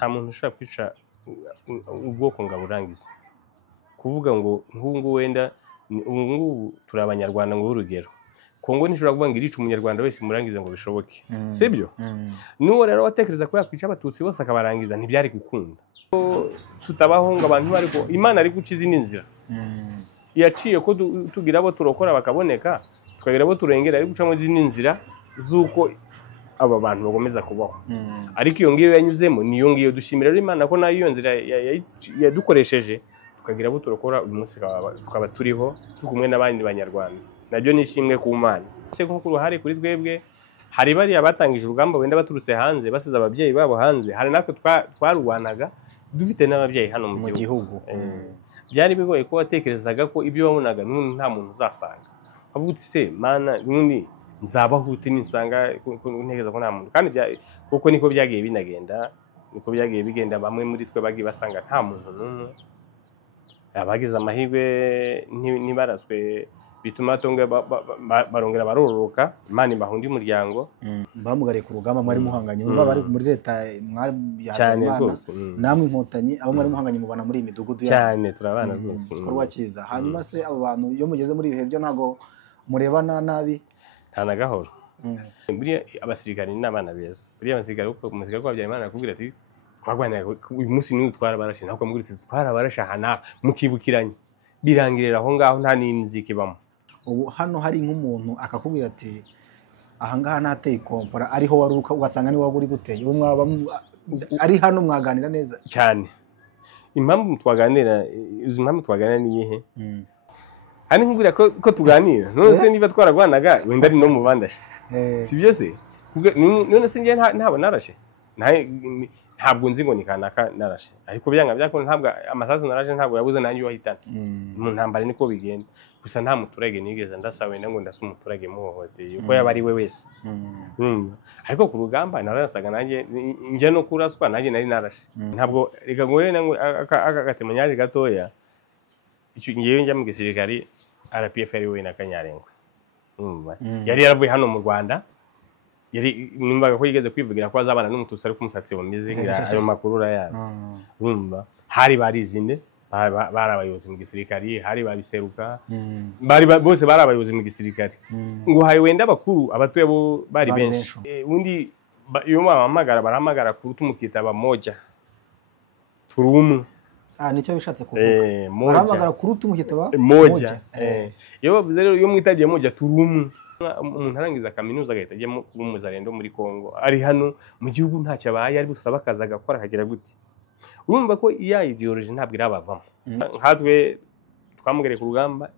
nta muntu ushobora kwica ubwoko ngo aburangize, kuvuga ngo nk'ubu wenda ubu turi abanyarwanda ngo urugero Kongo ntishobora kuvuga ngo irica umunyarwanda wese murangiza ngo bishoboke, sibyo? N'uwo rero watekereza ko yakwica abatutsi bose akabarangiza ntibyari gukunda. Tutabaho ngo abantu ariko Imana ari gukiza n'inzira yaciye ko tugira abo turokora bakaboneka, tukagira abo turengera ari gucamo izindi nzira z'uko aba bantu bagomeza kubaho. Ariko iyo ngiyo yanyuzemo niyo ngiyo dushimira Imana ko nayo iyo nzira yadukoresheje tukagira abo turokora uyu munsi tukaba turiho kumwe n'abandi banyarwanda. Nabyo nishimwe ku Mana. Se nko kuruhare kuri twebwe hari bari abatangije urugamba wenda baturutse hanze basize ababyeyi babo hanze, hari natwe twarwanaga dufite n'ababyeyi hano mu gihugu. Byari bigoye ko watekerezaga ko ibyo wabonaga n'undi nta muntu uzasanga. Avuga uti se Mana n'undi nzabaho ute ninsanga ntegeza ko nta muntu, kandi kuko niko byagiye binagenda, niko byagiye bigenda. Bamwe muri twe bagiye basanga nta muntu n'umwe, abagize amahirwe ntibaraswe bituma tonga barongera barororoka. Imana ibahundi umuryango bamugariye ku rugamba mwari muhanganye baba bari muri leta mwari cyane rwose. Namwe inkotanyi abo mwari muhanganye mubana muri imidugudu cyane turabana rwose korwa cyiza. Hanyuma se abo bantu iyo mugeze muri ibihe byo ntago murebana nabi nta na gahoro. Buriya abasirikare ni abana beza, buriya abasirikare uko umusirikare kwa Byayimana akubwira ati twagwanira uyu munsi ni twarabarashe, nako amubwira ati twarabarashe hana mukibukiranye birangirira aho ngaho nta n'inziki bamo. Ubu hano hari nk'umuntu akakubwira ati ahangaha nateye kompora ariho waruka ugasanga ni waguri guteye ubu mwaba ari hano mwaganira neza cyane. Impamvu twaganira ni iyihe? Hani nkubwira ko tuganira none se niba twaragwanaga wenda ari no mu bandashe, si byo se? None se ngiye ntabwo narashe, ntabwo nzi ngo ni kanaka narashe, ariko byanga byakora ntabwo amasasu narashe ntabwo yabuze nanjye wahitana. Mu ntambara niko bigenda. Gusa nta muturage nigeze ndasawe ngo ndasa umuturage muhohoteye uko yaba ari we wese. Ariko ku rugamba narasaga nanjye njye no kuraswa nanjye nari narashe. Ntabwo reka ngo agatemanyaje gatoya icyo ngiye njya mu gisirikari RPF ari we na Kanyarengwa. Yari yaravuye hano mu Rwanda, yari numvaga ko yigeze kwivugira ko azabana n'umututsi ariko umusatsi wamize ngira ayo makuru urayazi. Hari barizinde bari abayobozi mu gisirikari, hari babiseruka, bose bari abayobozi mu gisirikari. Ngo hari wenda bakuru abatuye bo bari benshi. Undi iyo bahamagara barahamagara kuri tumukitaba moja turumwe. Nicyo bishatse kuvuga. Barahamagara kuri tumukitaba moja. Iyo bavuze rero iyo mwitagiye moja turumwe, umuntu arangiza kaminuza agahita ajya mu muzarendo muri Kongo, ari hano mu gihugu ntacyo abaye, ari busaba akazi agakora akagira gute. Urumva ko iya ideology ntabwo irabavamo. Nkatwe twamugereye ku rugamba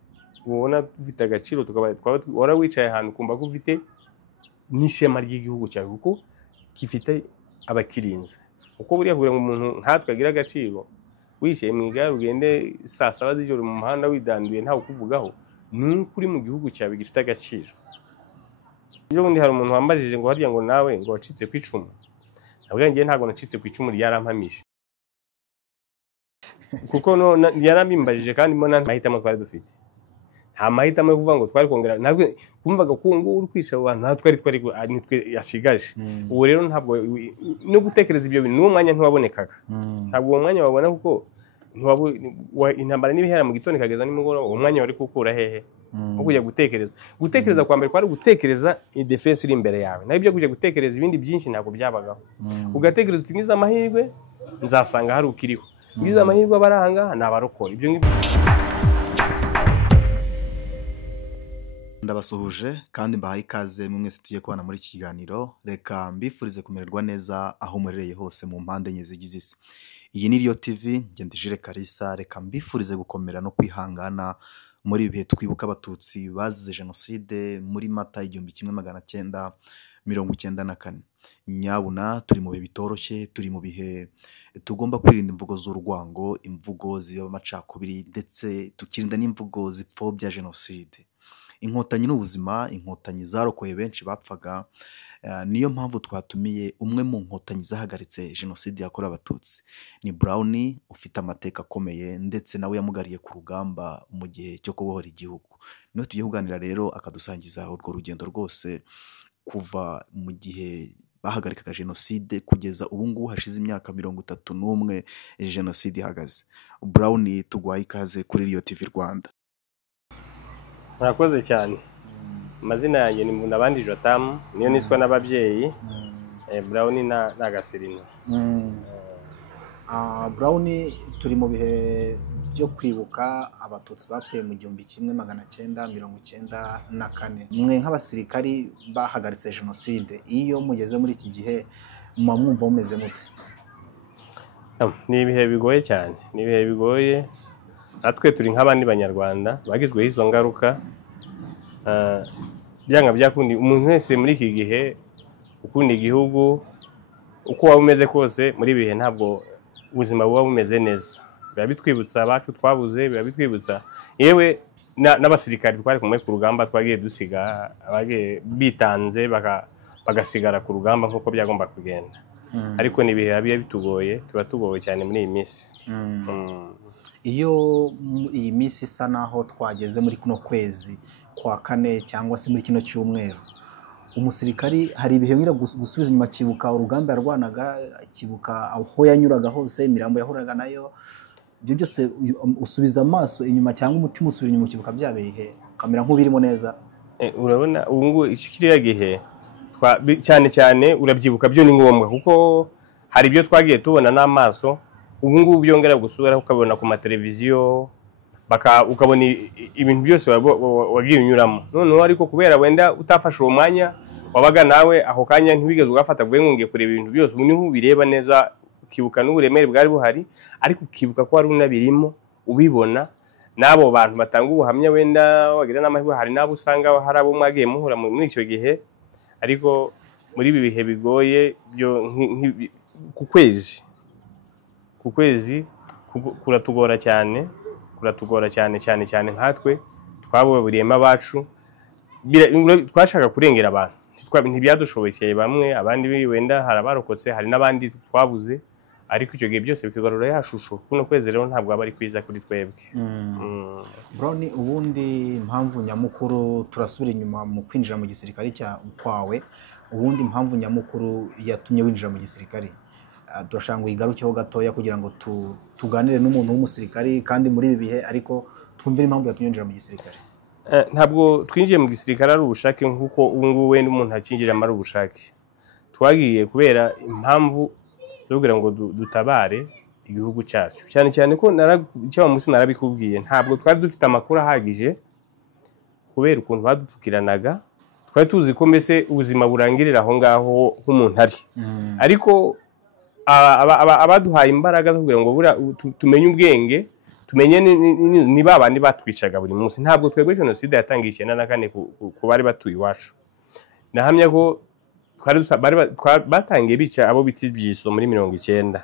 ubona dufite agaciro, tukaba wicaye ahantu kumva ko ufite n'ishema ry'igihugu cyawe kuko gifite abakirinze. Uko buriya kugira ngo umuntu nkatwe agira agaciro, wishyeye mu igare ugende saa 7 z'ijoro mu muhanda widanduye ntawe ukuvugaho, nuko uri mu gihugu cyawe gifite agaciro. Ejo bundi hari umuntu wambajije ngo harya ngo nawe ngo wacitse ku icumu. Nabwo ngiye ntabwo nacitse ku icumu ryarampamije, kuko yarabimbajije kandi mbona mahitamo twari dufite. Nta mahitamo yo kuvuga ngo twari kongera, ntabwo kumvaga ko ngo uri kwica abantu twari yashigaje. Ubu rero ntabwo no gutekereza ibyo bintu n'umwanya ntiwabonekaga. Ntabwo uwo mwanya wabona kuko intambara n'ibihera mu gitondo kageza nimugoroba, uwo mwanya wari kukura hehe nko kujya gutekereza kwa mbere kwari gutekereza defense iri imbere yawe, naho ibyo kujya gutekereza ibindi byinshi ntabwo byabagaho. Ugatekereza uti ngize amahirwe nzasanga hari ukiriho, ngize amahirwe abaranga nabarokora. Ibyo ngibyo ndabasuhuje kandi mbahaye ikaze mwese tugiye kubana muri iki kiganiro. Reka mbifurize kumererwa neza aho murereye hose mu mpande enye zigize isi. Iyi ni Rio TV, ngende Jules Kalisa. Reka mbifurize gukomera no kwihangana muri ibihe twibuka abatutsi bazize jenoside muri Mata 1994. Nyabuna turi mu bihe bitoroshye, turi mu bihe tugomba kwirinda imvugo z'urwango, imvugo ziba amacakubiri, ndetse tukirinda n'imvugo zipfobya jenoside. Inkotanyi n'ubuzima, inkotanyi zarokoye benshi bapfaga. Niyo mpamvu twatumiye umwe mu nkotanyi zahagaritse jenoside yakorewe abatutsi. Ni Brown, ufite amateka akomeye ndetse nawe yamugariye ku rugamba mu gihe cyo kubohora igihugu. Niyo tugiye kuganira rero akadusangiza urwo rugendo rwose kuva mu gihe bahagarikaga jenoside kugeza ubu ngubu hashize imyaka 31 jenoside ihagaze. Brown, tugwaye ikaze kuri Rio TV Rwanda. murakoze cyane. Amazina yanjye ni Mvunabandi Jotam, niyo niswa n'ababyeyi. Brown na Gasirino. Brown, turi mu bihe byo kwibuka abatutsi bapfuye mu 1994. Mwe nk'abasirikari bahagaritse jenoside, iyo mugeze muri iki gihe mwumva mumeze mute? Ni ibihe bigoye cyane, ni ibihe bigoye. Natwe turi nk'abandi banyarwanda bagizweho izo ngaruka. Byanga byakundi umuntu wese muri iki gihe ukunda igihugu uko waba umeze kose, muri bihe ntabwo ubuzima buba bumeze neza. Biba bitwibutsa abacu twabuze, biba bitwibutsa yewe n'abasirikari twari kumwe ku rugamba twagiye dusiga, abagiye bitanze bagasigara ku rugamba nk'uko byagomba kugenda. Ariko ni ibihe biba bitugoye, tuba tugowe cyane muri iyi minsi. Iyo iyi minsi isa naho twageze muri kuno kwezi kwa kane cyangwa se muri kino cyumweru, umusirikari hari ibihe ngira gusubiza inyuma, kibuka urugamba yarwanaga, kibuka aho yanyuraga hose, imirambo yahuraga nayo, ibyo byose usubiza amaso inyuma cyangwa umutima usubira inyuma kibuka bya bihe kamera nk'ubirimo neza. Urabona ubu ngubu kiriya gihe cyane cyane urabyibuka, byo ni ngombwa kuko hari ibyo twagiye tubona n'amaso. Ubu ngubu byongera gusubira ukabona ku mateleviziyo, ukabona ibintu byose wagiye unyuramo. Noneho ariko kubera wenda utafashe uwo mwanya wabaga nawe aho kanya ntiwigeze ugafata vuye ngiye kureba ibintu byose, ubu niho ubireba neza, ukibuka n'uburemere bwari buhari, ariko ukibuka ko hari unabirimo ubibona. N'abo bantu batanga ubuhamya wenda wagira n'amahirwe, hari n'abo usanga hari abo mwagiye muhura muri icyo gihe. Ariko muri ibi bihe bigoye byo ku kwezi kuratugora cyane, cyane nkatwe twabuburiyemo abacu. Twashaka kurengera abantu, ntibyadushoboye bamwe, abandi wenda harabarokotse, hari n'abandi twabuze. Ariko icyo gihe byose bikigarura yashusho. Kuno kwezi rero ntabwo aba ari kwiza kuri twebwe. Brown, ubundi impamvu nyamukuru, turasubira inyuma mu kwinjira mu gisirikare kwawe, ubundi impamvu nyamukuru yatumye winjira mu gisirikare, turashaka ngo igarukeho gatoya kugira ngo tuganire n'umuntu w'umusirikare kandi muri ibi bihe, ariko twumvire impamvu yatumye winjira mu gisirikare. Ntabwo twinjiye mu gisirikare ari ubushake nk'uko ubu ngubu wenda umuntu akinjiramo ari ubushake. Twagiye kubera impamvu zo kugira ngo dutabare igihugu cyacu, cyane ko icyo munsi narabikubwiye, ntabwo twari dufite amakuru ahagije kubera ukuntu badupfukiranaga. Twari tuzi ko mbese ubuzima burangirira aho ngaho nk'umuntu ari. Ariko abaduhaye imbaraga zo kugira ngo tumenye ubwenge, tumenye ni babandi batwicaga buri munsi. Ntabwo twebwe jenoside yatangiye 94 ku bari batuye iwacu. Nahamya ko batangiye bica abo biti byiso muri 90.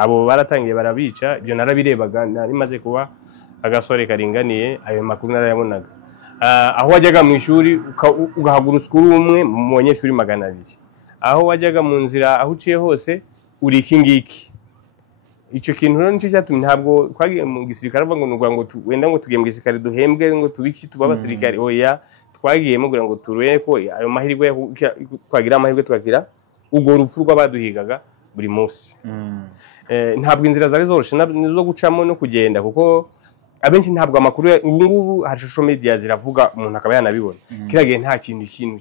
Abo baratangiye barabica, ibyo narabirebaga, nari maze kuba agasore karinganiye, ayo makuru narayabonaga. Aho wajyaga mu ishuri ugahagurutswa uri umwe mu banyeshuri 200. Aho wajyaga mu nzira aho uciye hose uri iki ngiki. Icyo kintu rero nicyo cyatumye ntabwo twagiye mu gisirikare bavuga ngo wenda ngo tugiye mu gisirikare duhembwe ngo tubiki tuba abasirikare. Oya, twagiyemo kugira ngo turebe ko ayo mahirwe twagira amahirwe tukagira ubwo rupfu rw'abaduhigaga buri munsi. Ntabwo inzira zari zoroshe zo gucamo no kugenda, kuko abenshi ntabwo amakuru ubu ngubu hari social media ziravuga, umuntu akaba yanabibona. Kiragiye nta kintu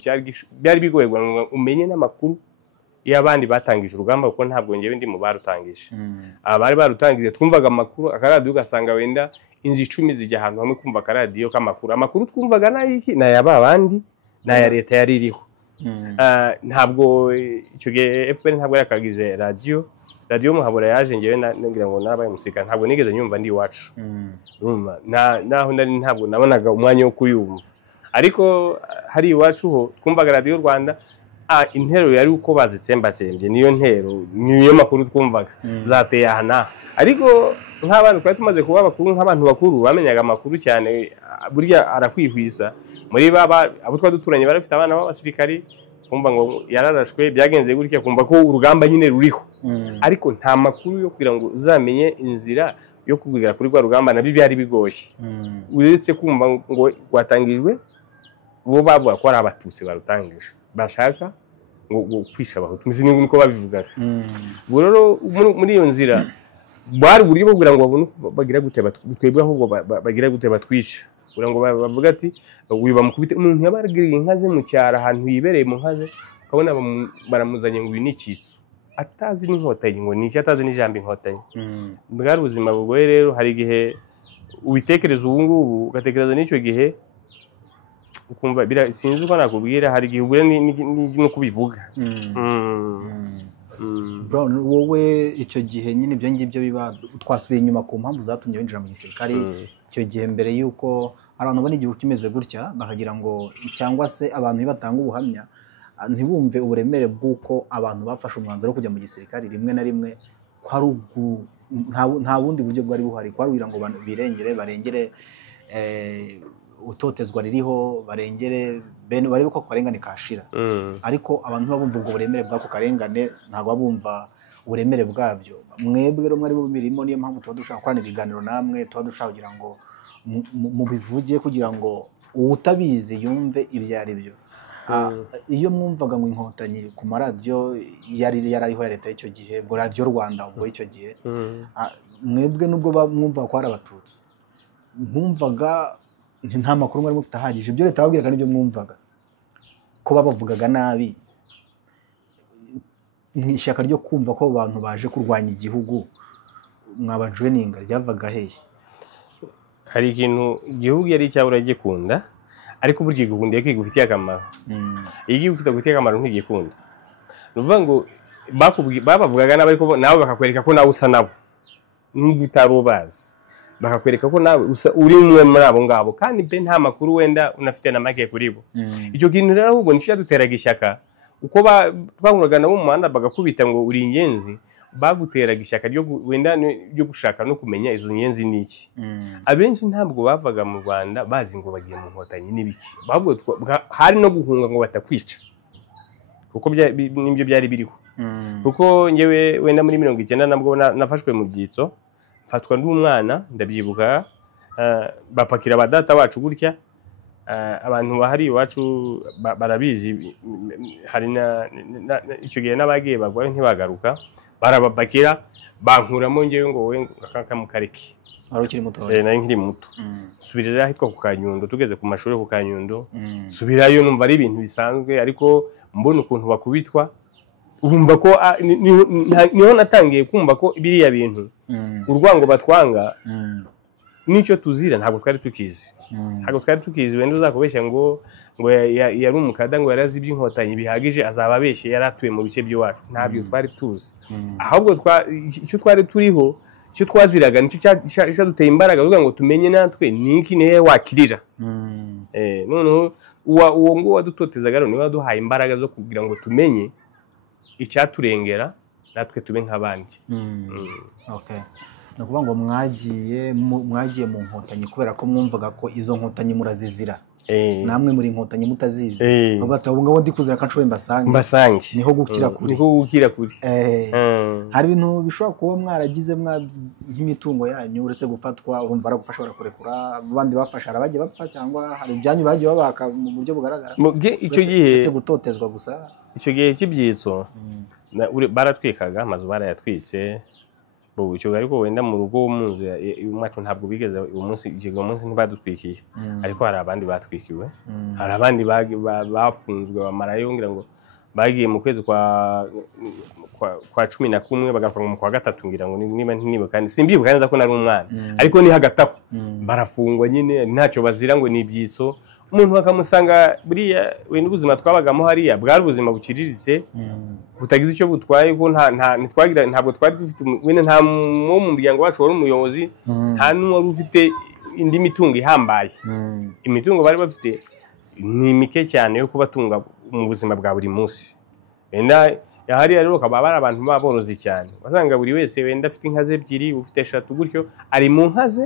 byari bigoye ngo umenye n'amakuru y'abandi batangije urugamba, kuko ntabwo ngewe ndi mu barutangije. Abari barutangije twumvaga amakuru, akaradiyo ugasanga wenda inzi 10 zijya ahantu hamwe kumva akaradiyo k'amakuru. Amakuru twumvaga n'ayiki na yaba abandi na ya leta yari iriho. Ntabwo icyo gihe FPR ntabwo yakagize radio muhabura yaje ngewe ngira ngo nabaye umusirikare, ntabwo nigeze nyumva ndi iwacu. Naho nari ntabwo nabonaga umwanya wo kuyumva. Ariko hari iwacu ho twumvaga radio Rwanda, intero yari uko bazitsembatsembye, niyo ntero, niyo makuru twumvaga zateye ahana. Ariko nk'abantu twari tumaze kuba bakuru, nk'abantu bakuru bamenyaga amakuru cyane, burya arakwihwisa. Muri abo twaduturanye barafite abana b'abasirikari, kumva ngo yararashwe byagenze gutya, kumva ko urugamba nyine ruriho. Ariko nta makuru yo kugira ngo uzamenye inzira yo kugera kuri rwa rugamba nabyo byari bigoshye. Uretse kumva ngo rwatangijwe bo bavuga ko ari abatutsi barutangije, bashaka ngo kwisha abahutu niko babivugaga. Ubwo rero muri iyo nzira bari uburyo bwo kugira ngo babone bagira gute twebwe ahubwo bagira gute batwica kugira ngo bavuga ati uyu bamukubite. Umuntu yabagiriye inka ze mu cyara ahantu yibereye mu nka ze ukabona baramuzanye ngo uyu ni Kiso atazi n'inkotanyi ngo niki atazi n'ijambo inkotanyi. Bwari ubuzima bugoye rero hari igihe ubitekereza ubu ngubu ugatekereza n'icyo gihe ukumva sinzi uko nakubwira hari igihe ubure no kubivuga. Brown wowe icyo gihe nyine ibyo ngibyo biba twasubiye inyuma ku mpamvu zatumye winjira mu gisirikare icyo gihe mbere yuko abantu babona igihugu kimeze gutya bakagira ngo cyangwa se abantu batanga ubuhamya ntibumve uburemere bw'uko abantu bafashe umwanzuro wo kujya mu gisirikare rimwe na rimwe nta bundi buryo bwari buhari kugira ngo barengere utotezwa ririho barengere bene barebe ko karengane kashira. Ariko abantu babumva ubwo buremere bw'ako karengane ntabwo babumva uburemere bwabyo. Mwebwe rero mwari mubirimo niyo mpamvu tuba dushaka gukorana ibiganiro namwe tuba dushaka kugira ngo mubivuge kugira ngo utabizi yumve ibyo ari byo. Iyo mwumvaga ngo inkotanyi ku maradiyo yarariho ya leta y'icyo gihe ngo radiyo Rwanda ubwo y'icyo gihe mwebwe nubwo mwumvaga ko hari abatutsi mwumvaga nta makuru mwari mufite ahagije ibyo leta babwiraga n'ibyo mwumvaga ko babavugaga nabi mw'ishyaka ryo kumva ko abantu baje kurwanya igihugu mwabajoininga ryavaga hehe? Hari ikintu igihugu yari icyabura gikunda ariko buryo igikunda kigufitiye akamaro. Igihugu kitagufitiye akamaro ntigikunda. Nuvuga ngo babavugaga nabi ariko nawe bakakwereka ko nawe usa nabo nubwo utarubaza bakakwereka ko nawe uri umwe muri abo ngabo kandi pe nta makuru wenda unafite na make kuri bo. Icyo kintu rero ahubwo nicyo cyaduteraga ishyaka uko twahuraga nabo mu muhanda bagakubita ngo uri ingenzi baguteraga ishyaka ryo gushaka no kumenya izo nyenzi niki. Abenshi ntabwo bavaga mu Rwanda bazi ngo bagiye mu nkotanyi n'ibiki babwo hari no guhunga ngo batakwica kuko nibyo byari biriho. Kuko ngewe wenda muri 1990 nabwo nafashwe mu byitso mfatwa n'umwana ndabyibuka bapakira abadata wacu gutya abantu bahari iwacu barabizi hari icyo gihe n'abagiye bagwayo ntibagaruka barabapakira bankuramo ngewe ngo wowe akamukareke wari ukiri muto. Nari nkiri muto subirira ahitwa ku Kanyundo tugeze ku mashuri ku Kanyundo subirayo numva ari ibintu bisanzwe ariko mbona ukuntu bakubitwa urumva ko niho natangiye kumva ko biriya bintu urwango batwanga nicyo tuzira ntabwo twari tukizi wenda uzakubeshya ngo yari umukada ngo yarazi iby'inkotanyi bihagije azaba abeshye yaratuye mu bice by'iwacu ntabyo twari tuzi. Ahubwo icyo twari turiho icyo twaziraga nicyo cyaduteye imbaraga kugira ngo tumenye natwe niki nihe wakirira. Noneho uwo ngo wadutotezaga rero niwe waduhaye imbaraga zo kugira ngo tumenye icyaturengera natwe tube nk'abandi. Okay. No kuvuga ngo mwagiye mu nkotanyi kubera ko mwumvaga ko izo nkotanyi murazizira. Namwe muri nkotanyi mutazizi. Bavuga ngo ndi kuzira kanshobe mbasange. Niho gukira kuri. Hari ibintu bishobora kuba mwaragize nk'imitungo yanyu uretse gufatwa urumva aragufasha barakurekura abandi bafasha arabagiye bapfa cyangwa hari ibyanyu bagiye babaka mu buryo bugaragara. Icyo gihe gutotezwa gusa. Icyo gihe cy'ibyitso baratwikaga amazu barayatwise icyo ariko wenda mu rugo mu nzu y'umwacu ntabwo bigeze umunsi ntibadutwikiye ariko hari abandi batwikiwe hari abandi bafunzwe bamarayo ngira ngo bagiye mu kwezi kwa 11 bagafunga mu kwa gatatu ngira ngo niba kandi simbibuka neza ko nari umwana ariko ni hagataho barafungwa nyine ntacyo bazira ngo ni ibyitso umuntu bakamusanga buriya wenda ubuzima twabagamo hariya bwari ubuzima bukiriritse butagize icyo butwaye ko ntabwo twari dufite wenda nta mu muryango wacu wari umuyobozi nta n'uwari ufite indi mitungo ihambaye. Imitungo bari bafite ni mike cyane yo kubatunga mu buzima bwa buri munsi. Wenda hariya rero bakaba bari abantu baborozi cyane wasanga buri wese wenda afite inka ze ebyiri ufite 3 gutyo ari mu nka ze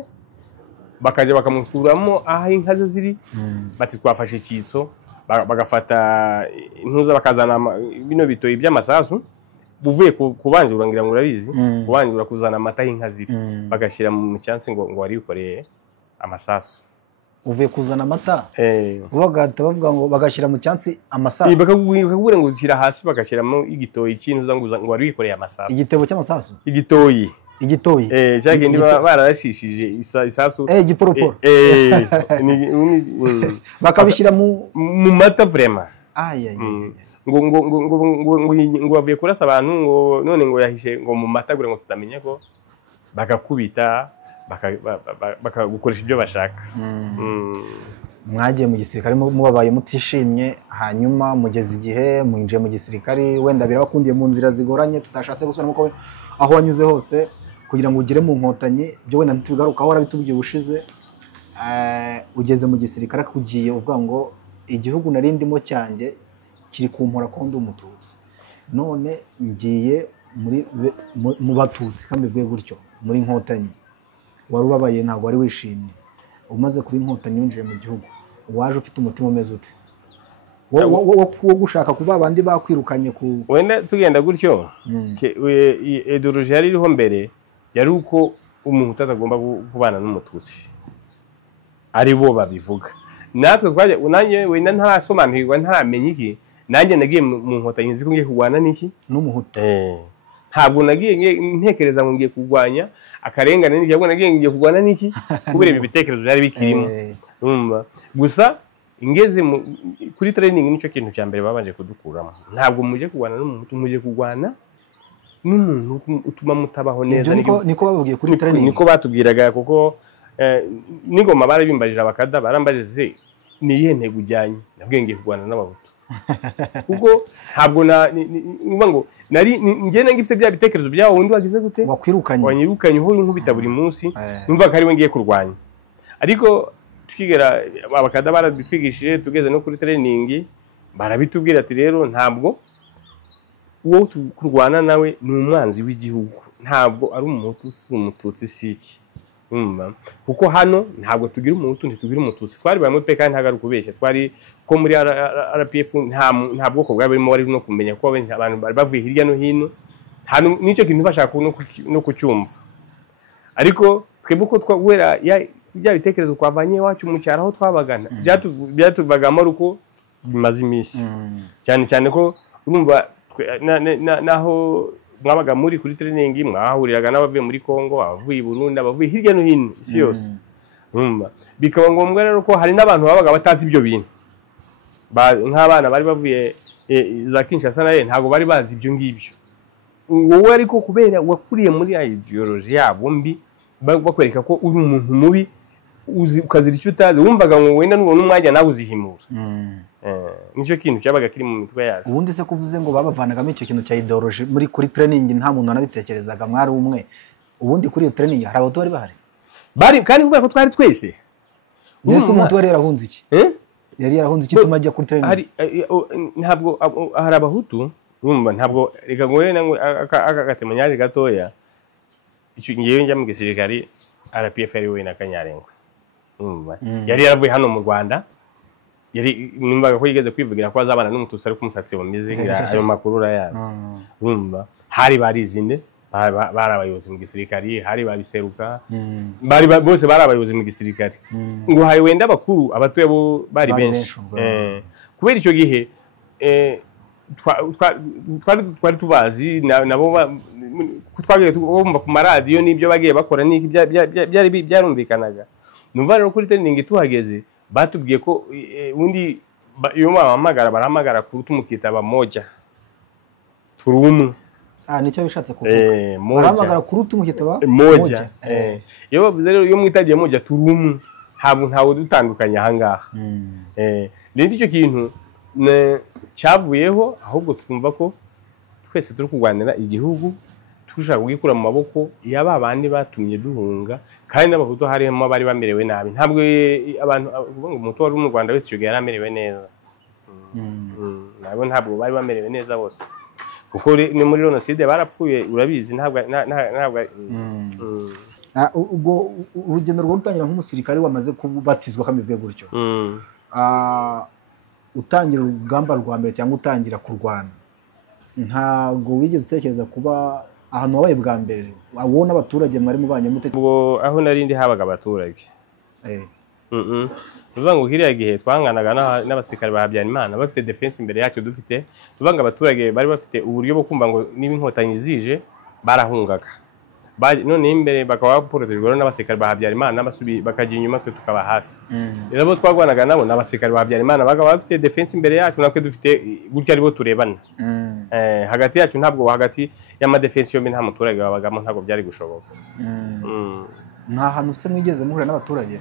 bakajya bakamukuramo aho inka ze ziri bati twafashe icyitso bagafata intuza bakazana bino bitoyi by'amasasu buvuye kubanjura ngira ngo urabizi kubanjura kuzana amata y'inka ziri bagashyira mu cyansi ngo wari ukoreye amasasu uvuye kuzana amata eh bagahita bavuga ngo bagashyira mu cyansi amasasu, bakakubwira ngo ushyira hasi bagashyiramo igitoyi cy'intu ngo wari wikoreye amasasu, igitebo cy'amasasu, igitoyi cya kindi bararashishije isasu, igiporoporo bakabishyira mu mata vraiment. ngo bavuye kurasa abantu ngo none ngo yahishe ngo mu mata kugira ngo tutamenye ko, bakakubita bakagukoresha ibyo bashaka. Mwagiye mu gisirikare mubabaye mutishimye, hanyuma mugeze igihe mwinjiye mu gisirikare, wenda birabakundiye mu nzira zigoranye tutashatse gusubiramo ko aho wanyuze hose kugira ngo ugere mu nkotanyi, ibyo wenda ntitubigarukaho warabitubwiye ubushize. Ugeze mu gisirikare kugiye uvuga ngo igihugu nari ndimo cyanjye kiri kumpora ko ndi umututsi, none ngiye mu batutsi kandi bivuye gutyo muri nkotanyi. Wari ubabaye, ntabwo wari wishimye. Umaze kuba inkotanyi winjiye mu gihugu, waje ufite umutima umeze ute wo gushaka kuba abandi bakwirukanye wenda tugenda gutyo? Ideoloji yari iriho mbere yari uko umuntu utagomba kubana n'umututsi, ari bo babivuga. Natwe twaje, nanjye wenda ntarasobanukirwa ntaramenya iki, nanjye nagiye mu nkotanyi nzi ko ngiye kurwana n'iki, n'umuhutu. Ntabwo nagiye ntekereza ngo ngiye kurwanya akarengane n'iki, ahubwo nagiye ngiye kurwana n'iki kubera ibi bitekerezo byari bikirimo. Gusa ingeze kuri training nicyo kintu cya mbere babanje kudukuramo. Ntabwo muje kurwana n'umuntu, muje kurwana n'umuntu utuma mutabaho neza. Niko bababwiye kuri training, niko batubwiraga. Kuko n'ingoma barabimbajije, abakada barambajije ni iyihe ntego ujyanye, nabwiye ngiye kurwana n'abahutu. Kuko ntabwo numva ngo nari ngene ngifite bya bitekerezo byawo wundi wagize gute, wanyirukanye ho nkubita buri munsi, numva ko ari we ngiye kurwanya. Ariko tukigera abakada barabitwigishije, tugeze no kuri training barabitubwira ati rero ntabwo uwo kurwana nawe ni umwanzi w'igihugu, ntabwo ari umuhutu si umututsi siki. Kuko hano ntabwo tugira umuhutu ntitugira umututsi, twari bamwe pe kandi ntagaruka kubeshya. Twari ko muri RPF nta bwoko bw'abarimo wari no kumenya ko abantu bari bavuye hirya no hino, nicyo kintu bashaka no kucyumva. Ariko twebwe ko twera bya bitekerezo twavanye iwacu mu cyaro aho twabagana byatuvagamo uko bimaze iminsi, cyane cyane ko urumva naho mwabaga muri kuri training mwahuriraga n'abavuye muri Kongo, abavuye i Burundi, abavuye hirya no hino isi yose. Bikaba ngombwa rero ko hari n'abantu babaga batazi ibyo bintu, nk'abana bari bavuye za Kinshasa naye ntabwo bari bazi ibyo ngibyo. Wowe ariko kubera wakuriye muri ideology yabo mbi, bakwereka ko uri umuntu mubi, ukazira icyo utazi, wumvaga ngo wenda n'ubona umwanya nawe uzihimura. Nicyo kintu cyabaga kiri mu mitwe yacu. Ubundi se kuvuze ngo babavanagamo icyo kintu cya ideology muri kuri training, nta muntu wanabitekerezaga, mwari umwe. Ubundi kuri iyo training hari abato bari kandi kubera ko twari twese. Yesu umuntu wari yarahunze iki? Yari yarahunze iki tumajya kuri training? Ntabwo hari abahutu, urumva ntabwo reka ngo wenda akatemanyaje gatoya. Icyo ngiye njya mu gisirikari RPF ari we na Kanyarengwa. Yari yaravuye hano mu Rwanda, yari numvaga ko yigeze kwivugira ko azabana n'umututsi ariko umusatsi wamize ayo makuru urayazi. Urumva hari barizinde, bari abayobozi mu gisirikari, hari babiseruka, bose bari abayobozi mu gisirikari. Ngo hari wenda bakuru abatuye bo bari benshi. Kubera icyo gihe twari tubazi nabo, twagiye bumva ku maradiyo n'ibyo bagiye bakora n'iki byarumvikanaga. Numva rero kuri training tuhageze batubwiye ko undi iyo bahamagara barahamagara kuruta umukitaba moja turi umwe. Nicyo bishatse kuvuga, barahamagara kuruta umukitaba moja. Iyo bavuze rero iyo mwitagiye moja turi umwe, ntawe dutandukanye ahangaha. Rero icyo kintu cyavuyeho, ahubwo twumva ko twese turi kurwanira igihugu, tushaka kugikura mu maboko y'aba bandi batumye duhunga. Kandi n'abahutu harimo bari bamerewe nabi, ntabwo abantu ngo umuntu wari mu Rwanda wese icyo gihe yaramerewe neza. Nabo ntabwo bari bamerewe neza bose, kuko ni muri jenoside barapfuye, urabizi. Ntabwo ubwo urugendo rwo gutangira nk'umusirikare wamaze kubatizwa kamivuye gutyo, utangira urugamba rwa mbere cyangwa utangira kurwana, ntabwo wigeze utekereza kuba ahantu wabaye bwa mbere wowe n'abaturage mwari mubanye mute? Ubwo aho nari ndi habaga abaturage, uvuga ngo kiriya gihe twanganaga n'abasirikare ba Habyarimana bafite defense imbere yacu dufite, uvuga ngo abaturage bari bafite uburyo bwo kumva ngo niba inkotanyi zije barahungaga, none imbere bakaba baporotejwe n'abasirikare ba Habyarimana bakajya inyuma, twe tukaba hafi. Rero abo twagwanaga nabo n'abasirikare ba Habyarimana bakaba bafite defense imbere yacu, natwe dufite gutya aribo turebana. Hagati yacu ntabwo, hagati y'amadefense yombi nta muturage wabagamo, ntabwo byari gushoboka. Nta hantu se mwigeze muhura n'abaturage?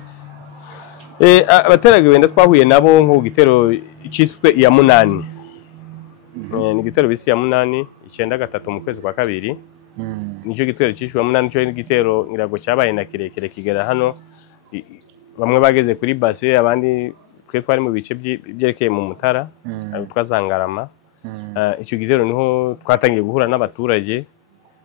Abaturage wenda twahuye nabo nko gitero cyiswe iya munani. Ni gitero bisi ya munani 93 mu kwezi kwa kabiri. Nicyo gitero cyishyuwe munani, cyo gitero ngirago cyabaye na kirekire kigera hano, bamwe bageze kuri base, abandi twe twari mu bice byerekeye mu Mutara, twazangarama. Icyo gitero niho twatangiye guhura n'abaturage,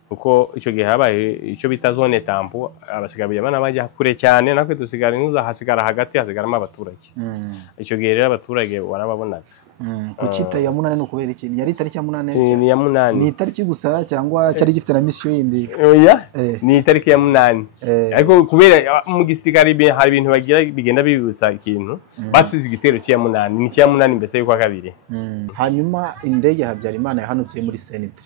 kuko icyo gihe habaye icyo bita zone tampo, abasigaye bajya kure cyane, natwe dusigara hasigara hagati, hasigaramo abaturage. Icyo gihe rero abaturage warababonaga. Kucita ya munani no kubera iki? Yari itariki ya munani? Ni ya munani. Ni itariki gusa cyangwa cyari gifite na mission yindi? Oya, ni itariki ya munani. Ariko kubera mu gisirikare hari ibintu bagira bigenda bibutsa ikintu, basize igitero cya munani, ni cya munani mbese yuko kabiri. Hanyuma indege ya Habyarimana yahanutse muri Senate.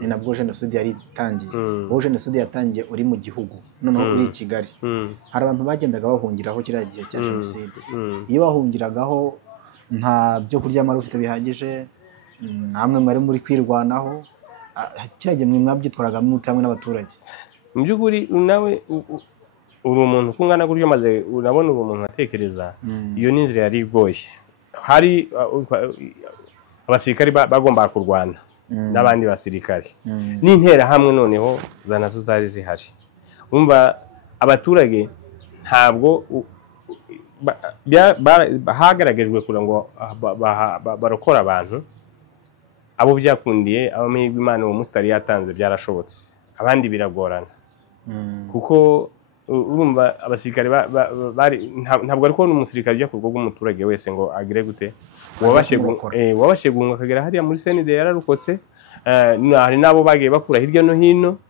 Ni nabwo jenoside yari itangiye. Wowe jenoside yatangiye uri mu gihugu, noneho uri i Kigali. Hari abantu bagendaga bahungiraho kiriya gihe cya jenoside. Iyo bahungiragaho nta byo kurya mari ufite bihagije, namwe mwari muri kwirwanaho, kiriya gihe mwe mwabyitwaragamo mute hamwe n'abaturage? Mu by'ukuri nawe uri umuntu kungana gutyo, maze urabona uwo muntu atekereza, iyo ni inzira yari igoye. Hari abasirikari bagomba kurwana n'abandi basirikare n'intera hamwe, noneho za nazo zari zihari. Umva abaturage ntabwo hagaragajwe kugira ngo barokora abantu, abo byakundiye, abamahirwe Imana uwo musitari yatanze byarashobotse, abandi biragorana. Kuko urumva abasirikare ntabwo ari kubona umusirikare ujya ku rwego rw'umuturage wese ngo agire gute, wabashe guhunga akagera hariya muri Senide yararukotse. Hari n'abo bagiye bakura hirya no hino,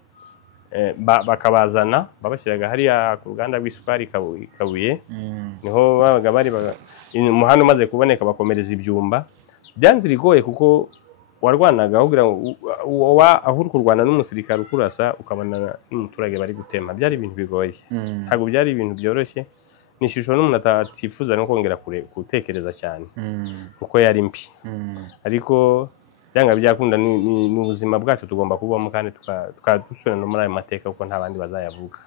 bakabazana babashyiraga hariya ku ruganda rw'isukari Kabuye, niho babaga bari umuhanda umaze kuboneka bakomereza ibyumba. Byanzira igoye kuko warwanaga kugira ngo aho uri kurwana n'umusirikare ukurasa ukabona n'umuturage bari gutema, byari ibintu bigoye, ntabwo byari ibintu byoroshye. Ni ishusho n'umuntu atatifuza no kongera gutekereza cyane, kuko yari mbi. Ariko byanga byakunda, ni ubuzima bwacu tugomba kubamo, kandi tukadusubira no muri ayo mateka, kuko nta bandi bazayavuga.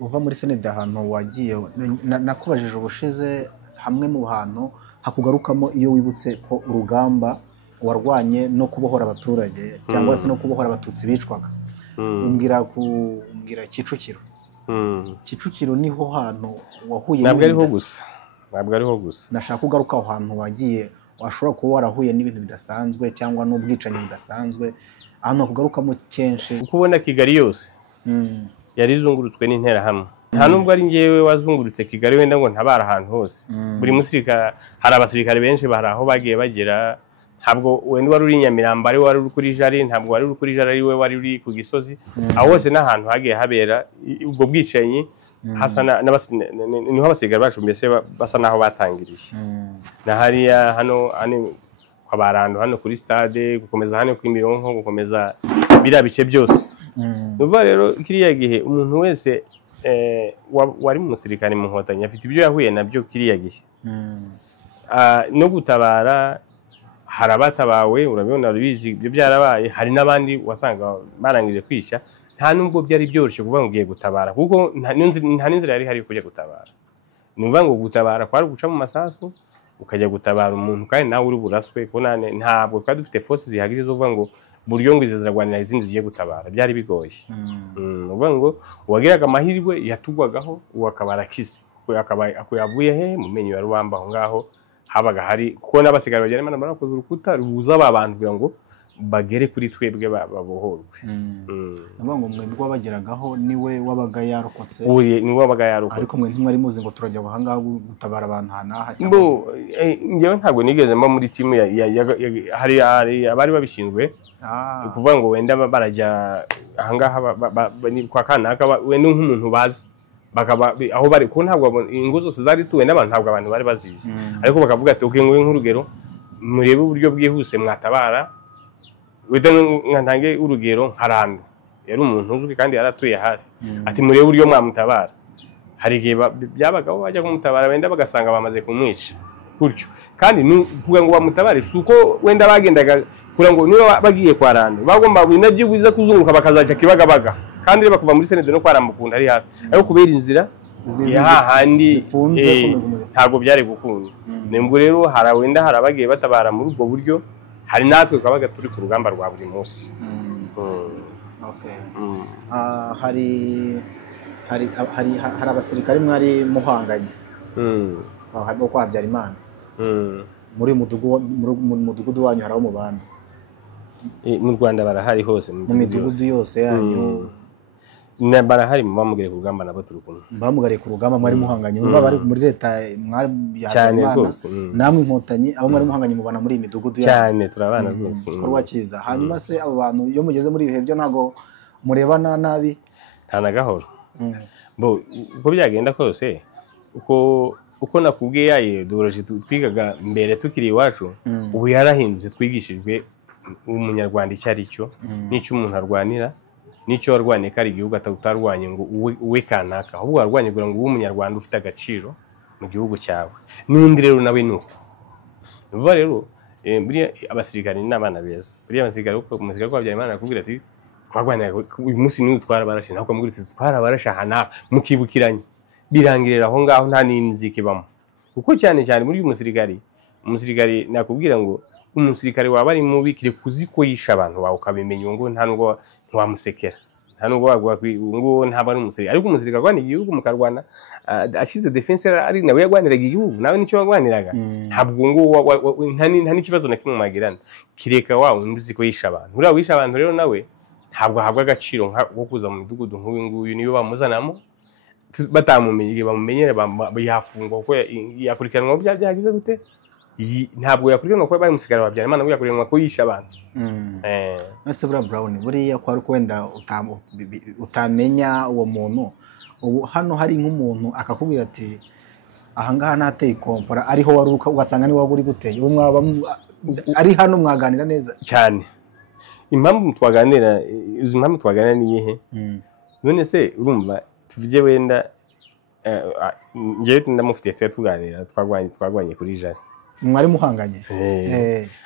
Uva muri Senede ahantu wagiye, nakubajije ubushize, hamwe mu hantu hakugarukamo iyo wibutse ko urugamba warwanye no kubohora abaturage cyangwa se no kubohora abatutsi bicwaga, umbwira Kicukiro. Kicukiro niho hantu wahuye? Ntabwo ariho gusa, nashaka kugaruka aho hantu wagiye, washobora kuba warahuye n'ibintu bidasanzwe cyangwa n'ubwicanyi budasanzwe, ahantu hakugarukamo kenshi. Uko ubona Kigali yose yari izungurutswe n'interahamwe, nta nubwo ari njyewe wazungurutse Kigali wenda ngo ntabara ahantu hose. Buri musirikare, hari abasirikare benshi bari aho bagiye bagera, ntabwo wenda wari uri Nyamirambo ari wari uri kuri Jari, ntabwo wari uri kuri Jari ari we wari uri ku Gisozi. Aho hose n'ahantu hagiye habera ubwo bwicanyi, niho abasirikare bacu mbese basa naho batangiriye. Na hariya hano kwa Barando, hano kuri stade, gukomeza hano kuri Mironko, gukomeza biriya bice byose. Nuvuga rero kiriya gihe umuntu wese wari mu musirikare mu Nkotanyi afite ibyo yahuye nabyo kiriya gihe. No gutabara, hari abatabawe, urabibona bizi ibyo byarabaye, hari n'abandi wasanga barangije kwisha. Nta nubwo byari byoroshye kuvuga ngo ugiye gutabara, kuko nta n'inzira yari hari kujya gutabara. Ni ukuvuga ngo gutabara kwari guca mu masasu ukajya gutabara umuntu, kandi nawe uri buraswe, kuko ntabwo twari dufite force zihagije zo kuvuga ngo buryo ngo izazirwanira izindi zigiye gutabara, byari bigoye. Ni ukuvuga ngo uwagiraga amahirwe yatugwagaho, uwo akaba arakize, yavuye he mu menyo ya Rubamba. Aho ngaho habaga hari, kuko n'abasigaye Habyarimana barakoze urukuta rubuza aba bantu kugira ngo bagere kuri twebwe babohorwe. Nuvuga ngo mwebwe wabageragaho niwe wabaga yarokotse? Niwe wabaga yarokotse. Ariko mwe ntimwari muzi ngo turajya aha ngaha gutabara abantu hanaha? Njyewe ntabwo nigeze mba muri timu, hari abari babishinzwe, kuvuga ngo wenda barajya aha ngaha kwa kanaka, wenda nk'umuntu bazi bakaba aho bari ko ntabwo ingo zose zari tuwe n'abantu ntabwo abantu bari bazizi ariko bakavuga ati okay nguye nk'urugero murebe uburyo bwihuse mwatabara wenda nkantange urugero nkarando yari umuntu uzwi kandi yaratuye hafi ati murebe uburyo mwamutabara hari igihe byabagaho bajya kumutabara wenda bagasanga bamaze kumwica gutyo kandi kugira ngo bamutabare suko wenda bagendaga kugira ngo niba bagiye kwa rando bagomba binabyo biza kuzunguruka bakazaca kibagabaga kandi reba kuva muri senede no kwaramukunda ari hafi ariko kubera inzira hahandi ntabwo byari gukunda nembwo rero wenda harabagiye batabara muri ubwo buryo hari natwe twabaga turi ku rugamba rwa buri munsi hari abasirikare mwari muhanganye harimo kwa Habyarimana muri mudugudu wanyu haraho mu bantu mu Rwanda barahari hose mu midugudu yose yanyu barahari mu bamugare ku rugamba nabo turi kumwe bamugare ku rugamba mwari muhanganye bari muri leta mwari cyane rwose namwe inkotanyi abo mwari muhanganye mu bana muri imidugudu cyane turabana rwose korwa cyiza hanyuma se abo bantu iyo mugeze muri ibihe byo ntago murebana nabi nta na gahoro bo uko byagenda kose uko nakubwiye ya ideology twigaga mbere tukiri iwacu ubu yarahindutse twigishijwe umunyarwanda icyo ari cyo n'icyo umuntu arwanira n'icyo warwaniye kari igihugu atarutarwanye ngo uwe kanaka ahubwo warwanye kugira ngo ube umunyarwanda ufite agaciro mu gihugu cyawe n'undi rero nawe nuko vuba rero buriya abasirikare n'abana beza buriya abasirikare uko umusirikare kwa Habyarimana akubwira ati twarwanira uyu munsi niwe twarabarashe nako amubwira ati twarabarashe hana mukibukiranye birangirira aho ngaho nta n'inzike bamo kuko cyane cyane muri uyu umusirikare nakubwira ngo umusirikare waba ari mubi kire kuziko yisha abantu bawe ukabimenya ngo nta nubwo ntiwamusekera nta nubwo ngo ntaba ari umusirikare ariko umusirikare arwanira igihugu mukarwana ashize defense ari nawe yagwaniraga igihugu nawe nicyo wagwaniraga ntabwo ngo nta n'ikibazo na kimwe mwagirana kireka wawe undi uziko yisha abantu uriya wisha abantu rero nawe ntabwo ahabwa agaciro nko kuza mu midugudu nk'uyu nguyu niyo bamuzanamo batamumenye bamumenyere yafungwa kuko yakurikiranwa byagize gute ntabwo yakurikiranwa ko baye musigara wa Habyarimana ngo yakurikiranwa ko yisha abantu nase bura Brown buriya kwa ari kwenda utamenya uwo muntu ubu hano hari nk'umuntu akakubwira ati aha ngaha nateye kompora ariho wari ugasanga ni waba uri guteye ubu mwaba ari hano mwaganira neza cyane impamvu twaganira ni iyihe none se urumva tuvuge wenda njyewe ndamufitiye tuba tuganira twagwanye kuri jari mwari muhanganye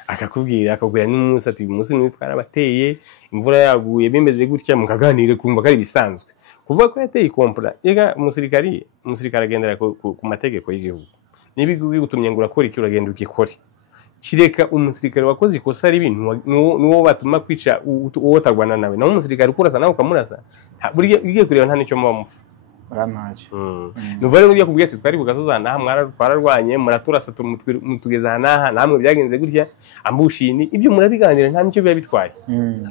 akakubwira n'umunsi ati umunsi niwe twarabateye imvura yaguye bimeze gutya mukaganire kumva ko ari bisanzwe kuvuga ko yateye kompora yega umusirikare agendera ku mategeko y'igihugu niba gutumye ngo urakora iki uragenda ukikore kireka umusirikare wakoze ikosa ribi nuwo batuma kwica uwo tagwana nawe naho umusirikare ukurasa nawe ukamurasa burya ugiye kureba nta nicyo muba mupfa nuva rero ugiye kubwira ati twari bugazuzana twararwanye muraturasa tugeza naha namwe byagenze gutya ambushini ibyo murabiganira nta nicyo biba bitwaye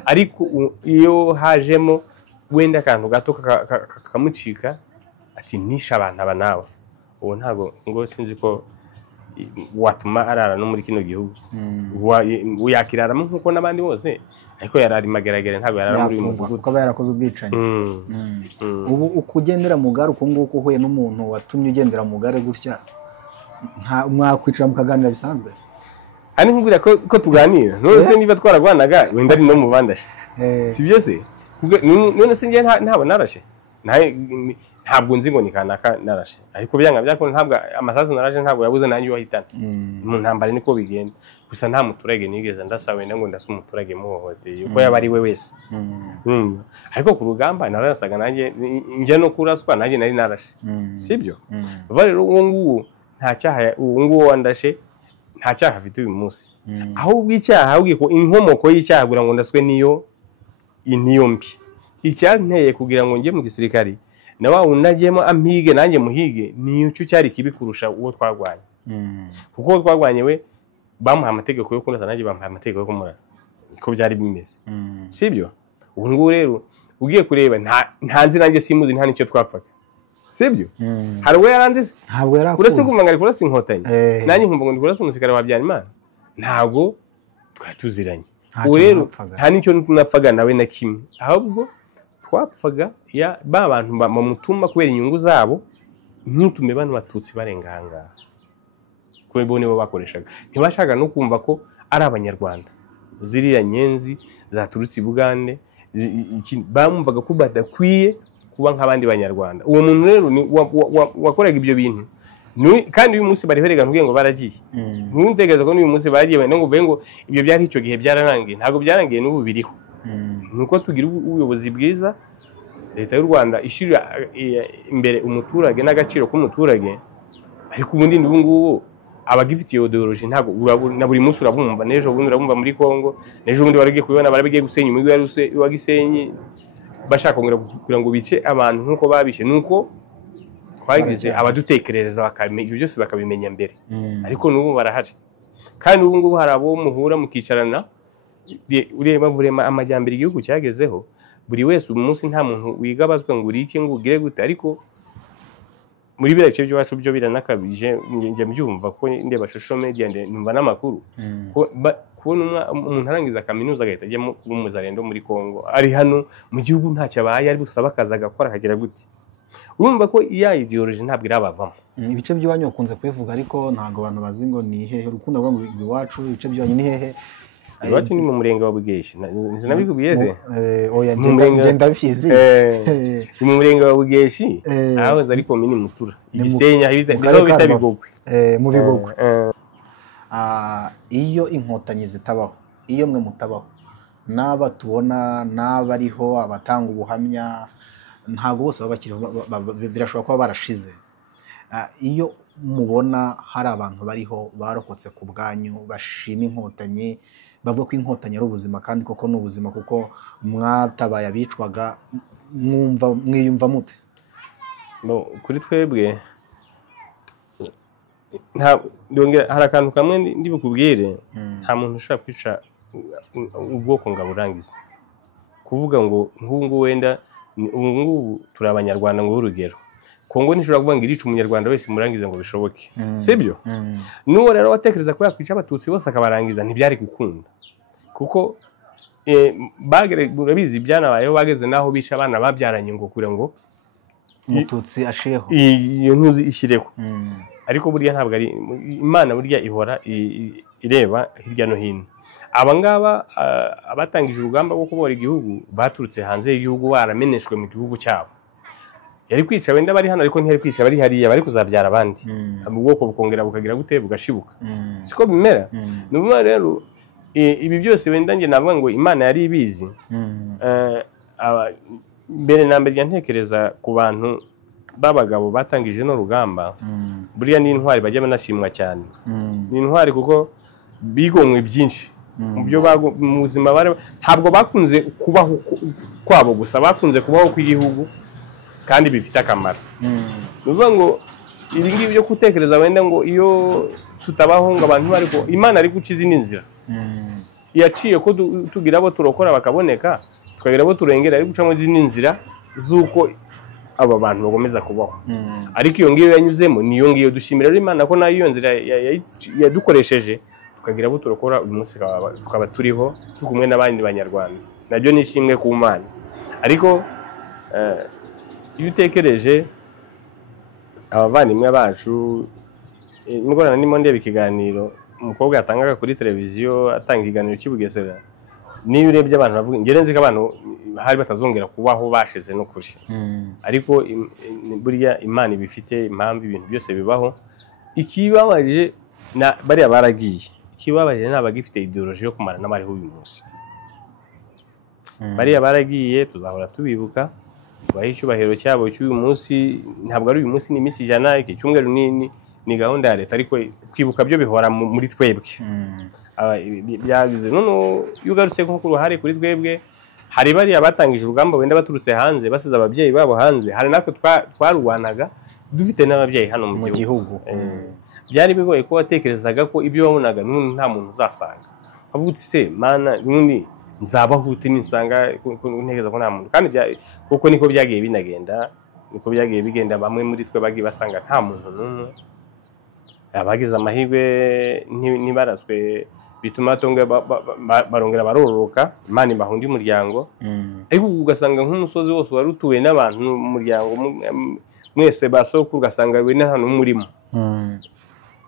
ariko iyo hajemo wenda akantu gato kakamucika ati nisha abantu aba nawe uwo ntago ngo sinzi ko watuma arara no muri kino gihugu yakiraramo nkuko n'abandi bose ariko yarari mageragere ntabwo yarara muri uyu mudugudu kuko yarakoze ubwicanyi ubu ukugendera mu gare uko nguko uhuye n'umuntu watumye ugendera mu gare gutya mwakwicara mukaganira bisanzwe ari nkubwira ko tuganira none niba twaragwanaga wenda ari no mu bandashe si byo se none se njye ntabwo narashe ntabwo nzi ngo ni kanaka narashe ariko byanga byako ntabwo amasasu narashe ntabwo yabuze nanjye wahitana mu ntambara niko bigenda gusa nta muturage nigeze ndasawe ngo ndase umuturage muhohoteye uko yaba ari we wese ariko ku rugamba narasaga nanjye njye no kuraswa nanjye nari narashe sibyo vuba rero uwo nguwo nta cyaha uwo nguwo wandashe nta cyaha afite uyu munsi ahubwo icyaha ahubwo ko inkomoko y'icyaha kugira ngo ndaswe niyo mbi icyanteye kugira ngo njye mu gisirikari na wa unajyemo ampige nanjye muhige niyo cyo cyari kibikurusha uwo twarwanye kuko uwo twarwanye we bamuha amategeko yo kurasa nanjye bamuha amategeko yo kumurasa niko byari bimeze sibyo ubu ngubu rero ugiye kureba nta nzi nanjye simuzi nta nicyo twapfaga sibyo hari uwo yaranze ntabwo yarakuze uretse kumva ngari kurasa inkotanyi nanjye nkumva ngo ndi kurasa umusirikare wa Habyarimana ntabwo twatuziranye ubu rero nta nicyo napfaga nawe na kimwe ahubwo twapfaga ya ba bantu bamutuma kubera inyungu zabo, ntutume bano batutsi barenga ahangaha kuri bo nibo bakoreshaga. Ntibashaka no kumva ko ari abanyarwanda. Ziriya nyenzi zaturutse i Bugande bamumvaga ko badakwiye kuba nk'abandi banyarwanda. Uwo muntu rero wakoraga ibyo bintu kandi uyu munsi bari berega ntubwiye ngo baragiye. Ntuntegereza ko n'uyu munsi bagiye wenda ngo uvuge ngo ibyo byari icyo gihe byararangiye. Ntabwo byarangiye, n'ubu biriho. Nuko tugira ubuyobozi bwiza. Leta y'u Rwanda ishyira imbere umuturage n'agaciro k'umuturage, ariko ubundi n'ubu ngubu abagifitiye ideology ntabwo na buri munsi urabumva. N'ejo bundi urabumva muri Kongo, n'ejo bundi baragiye kubibona barabigiye gusenya umujyi wa Gisenyi bashaka kugira ngo bice abantu nk'uko babishe. Nuko twagize abadutekerereza bakamenya ibyo byose bakabimenya mbere, ariko n'ubu barahari. Kandi ubu ngubu hari abo muhura mukicarana ureba vurema amajyambere igihugu cyagezeho. Buri wese umunsi nta muntu wigabazwa ngo urike ngo ugire gute, ariko muri biriya bice by'iwacu byo biranakabije. Njye mbyumva ko ndeba social media numva n'amakuru kubona umuntu arangiza kaminuza agahita ajya kuba umuzarendo muri Kongo, ari hano mu gihugu ntacyo abaye, ari busaba akazi agakora akagira gute. Urumva ko iya ideology ntabwo irabavamo. Ibice by'iwanyu bakunze kubivuga, ariko ntabwo abantu bazi ngo ni hehe. Urukundo rwo mu iwacu, ibice by'iwanyu ni hehe? Iwacu ni mu murenge wa Bugeshi. Sinabikubwiye se? Oya, ngenda bizi. Mu murenge wa Bugeshi aho zari komini Mutura, Gisenyi aho bita Bigogwe. Mu Bigogwe. Iyo inkotanyi zitabaho, iyo mwe mutabaho, n'aba tubona n'abariho abatanga ubuhamya ntabwo bose baba bakiriho, birashobora kuba barashize. Iyo mubona hari abantu bariho barokotse ku bwanyu bashima inkotanyi, bavuga ko inkotanyi ari ubuzima, kandi koko ni ubuzima kuko mwatabaye abicwaga, mwiyumva mute? Kuri twebwe hari akantu kamwe ndi bukubwire. Nta muntu ushobora kwica ubwoko ngo aburangize. Kuvuga ngo nk'ubu wenda ubu ngubu turi abanyarwanda ngo urugero, Kongo ntishobora kuvuga ngo irica umunyarwanda wese murangize ngo bishoboke, sibyo? N'uwo rero watekereza ko yakwica abatutsi bose akabarangiza ntibyari gukunda, kuko urabizi byanabayeho bageze naho bica abana babyaranye ngo kugira ngo umututsi ashireho, iyo ntuzi ishyireho. Ariko burya ntabwo ari Imana, burya ihora ireba hirya no hino. Abangaba abatangije urugamba rwo kubora igihugu baturutse hanze y'igihugu, barameneshwe mu gihugu cyabo. Yari kwica wenda bari hano, ariko ntiyari kwica bari hariya, bari kuzabyara abandi. Ubwoko bukongera bukagira gute, bugashibuka. Siko bimera. N'ubwo rero ibi byose wenda nge navuga ngo Imana yari ibizi. Mbere na mbere ntekereza ku bantu babagabo batangije no rugamba, buriya ni intwari bajya banashimwa cyane. Ni intwari kuko bigomwe byinshi mu byo mu buzima, ntabwo bakunze kubaho kwabo gusa, bakunze kubaho kw'igihugu kandi bifite akamaro. Nuvuga ngo ibi ngibi byo gutekereza wenda ngo iyo tutabaho ngo abantu ariko Imana ari gukiza n'inzira yaciye ko tugira abo turokora bakaboneka, tukagira abo turengera, ari gucamo izindi nzira z'uko aba bantu bagomeza kubaho. Ariko iyo ngiyo yanyuzemo niyo ngiyo dushimira rero Imana ko nayo iyo nzira yadukoresheje, tukagira abo turokora uyu munsi tukaba turiho kumwe n'abandi banyarwanda. Nabyo nishimwe ku Mana. Ariko iyo utekereje abavandimwe bacu, nimugorana ndimo ndeba ikiganiro umukobwa yatangaga kuri televiziyo atanga ikiganiro cy'Ubugesera, niba urebye abantu bavuga, ngere nzi ko abantu hari batazongera kubaho bashize no kuri. Ariko burya Imana ibifite impamvu ibintu byose bibaho. Ikibabaje bariya baragiye, ikibabaje n'abagifite ideology yo kumara n'abariho uyu munsi. Bariya baragiye, tuzahora tubibuka, bahe icyubahiro cyabo cy'uyu munsi. Ntabwo ari uyu munsi, ni iminsi 100, iki cyumweru ni gahunda ya leta, ariko kwibuka byo bihora muri twebwe. Byagize none iyo ugarutse nko ku ruhare kuri twebwe, hari bariya batangije urugamba wenda baturutse hanze, basize ababyeyi babo hanze. Hari natwe twarwanaga dufite n'ababyeyi hano mu gihugu. Byari bigoye ko watekerezaga ko ibyo wabonaga nta muntu uzasanga. Avuga se Mana n'undi nzabaho ute nisanga ntegeza ko nta muntu. Kandi kuko niko byagiye binagenda, niko byagiye bigenda. Bamwe muri twe bagiye basanga nta muntu n'umwe. Abagize amahirwe ntibaraswe bituma barongera barororoka, Imana ibaha undi muryango. Ariko ugasanga nk'umusozi wose wari utuwe n'abantu umuryango mwese basoko, ugasanga we nta n'umurimo.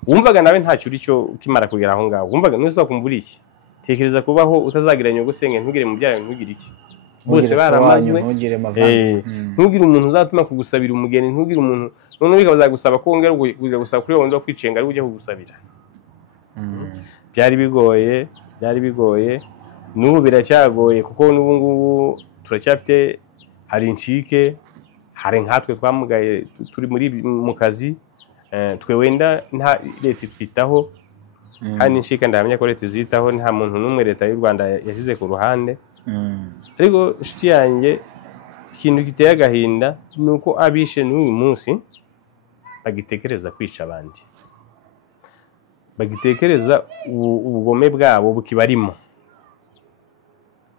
Wumvaga nawe ntacyo uri cyo ukimara kugera aho ngaho, wumvaga n'uzi wakumvura iki? Tekereza kubaho utazagira nyogosenge, ntugire mu byawe, ntugire iki, bose baramazwe. Ntugire umuntu uzatuma kugusabira umugeni, ntugire umuntu none bikabazagusaba ko wongera kuza gusaba kuri wowe kwicenga ari ujye kugusabira. Byari bigoye n'ubu biracyagoye, kuko n'ubu ngubu turacyafite hari incike, hari nkatwe twamugaye turi mu kazi, twe wenda nta leta itwitaho, kandi incike ndahamya ko leta izitaho, nta muntu n'umwe leta y'u Rwanda yashyize ku ruhande. Ariko inshuti yanjye, ikintu giteye agahinda ni uko abishe n'uyu munsi bagitekereza kwica abandi, bagitekereza ubugome bwabo bukibarimo.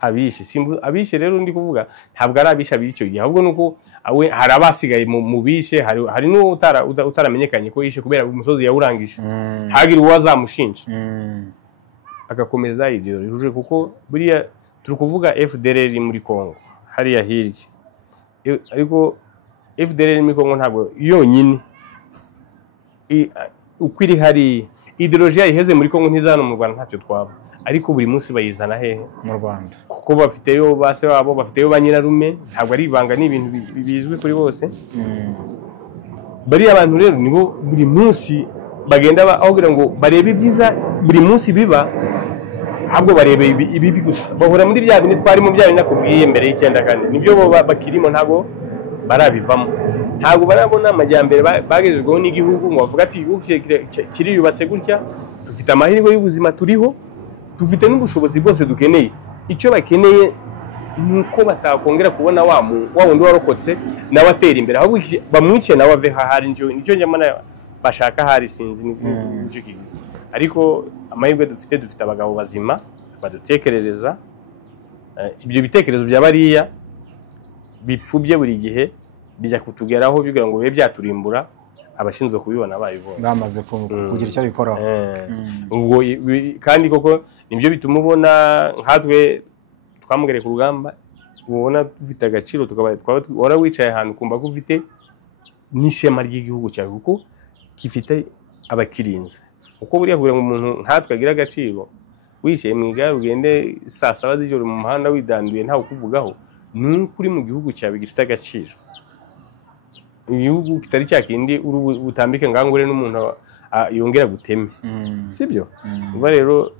Abishe rero ndi kuvuga ntabwo ari abishe ab'icyo gihe, ahubwo nuko hari abasigaye mu bishe, hari n'uwo utaramenyekanye ko yishe kubera umusozi yawurangije, ntagire uwo azamushinja, agakomeza ideologie. Kuko buriya turi kuvuga FDLR muri Kongo hariya hirya, ariko FDLR muri Kongo ntabwo yonyine uko iri hari ideologie yaheze muri Kongo ntizana mu Rwanda ntacyo twaba, ariko buri munsi bayizana hehe mu Rwanda, kuko bafiteyo base wabo, bafiteyo ba nyirarume, ntabwo ari ibanga, ni ibintu bizwi kuri bose. Bari abantu rero nibo buri munsi bagenda aho kugira ngo barebe ibyiza buri munsi biba, ahubwo barebe ibibi gusa, bahora muri bya bintu twarimo, bya bintu nakubwiye mbere y'icyenda, kandi nibyo bo bakirimo, ntabwo barabivamo, ntabwo barabona amajyambere bagezweho n'igihugu ngo bavuga ati igihugu kiriyubatse gutya, dufite amahirwe y'ubuzima turiho, dufite n'ubushobozi bwose dukeneye. Icyo bakeneye nuko batakongera kubona wa wundi warokotse nawe atera imbere, ahubwo bamwice nawe ave hahari. Nicyo njyamana bashaka hari, sinzi nicyo kigize. Ariko amahirwe dufite abagabo bazima badutekerereza, ibyo bitekerezo bya bariya bipfubye buri gihe bijya kutugeraho bigira ngo bibe byaturimbura, abashinzwe kubibona bayibona bamaze kugira icyo bikoraho. Ubwo kandi koko nibyo bituma ubona nkatwe twamugereye ku rugamba, ubona dufite agaciro, tukaba wicaye ahantu kumva ko ufite n'ishema ry'igihugu cyawe, kuko gifite abakirinze. Kuko buriya kugira ngo umuntu nkatwe agire agaciro, wishyeye mu igare ugende saa 7 z'ijoro mu muhanda widanduye ntawe ukuvugaho, nuko uri mu gihugu cyawe gifite agaciro. Igihugu kitari cya kindi utambike ngangure n'umuntu yongera guteme, sibyo? Uva rero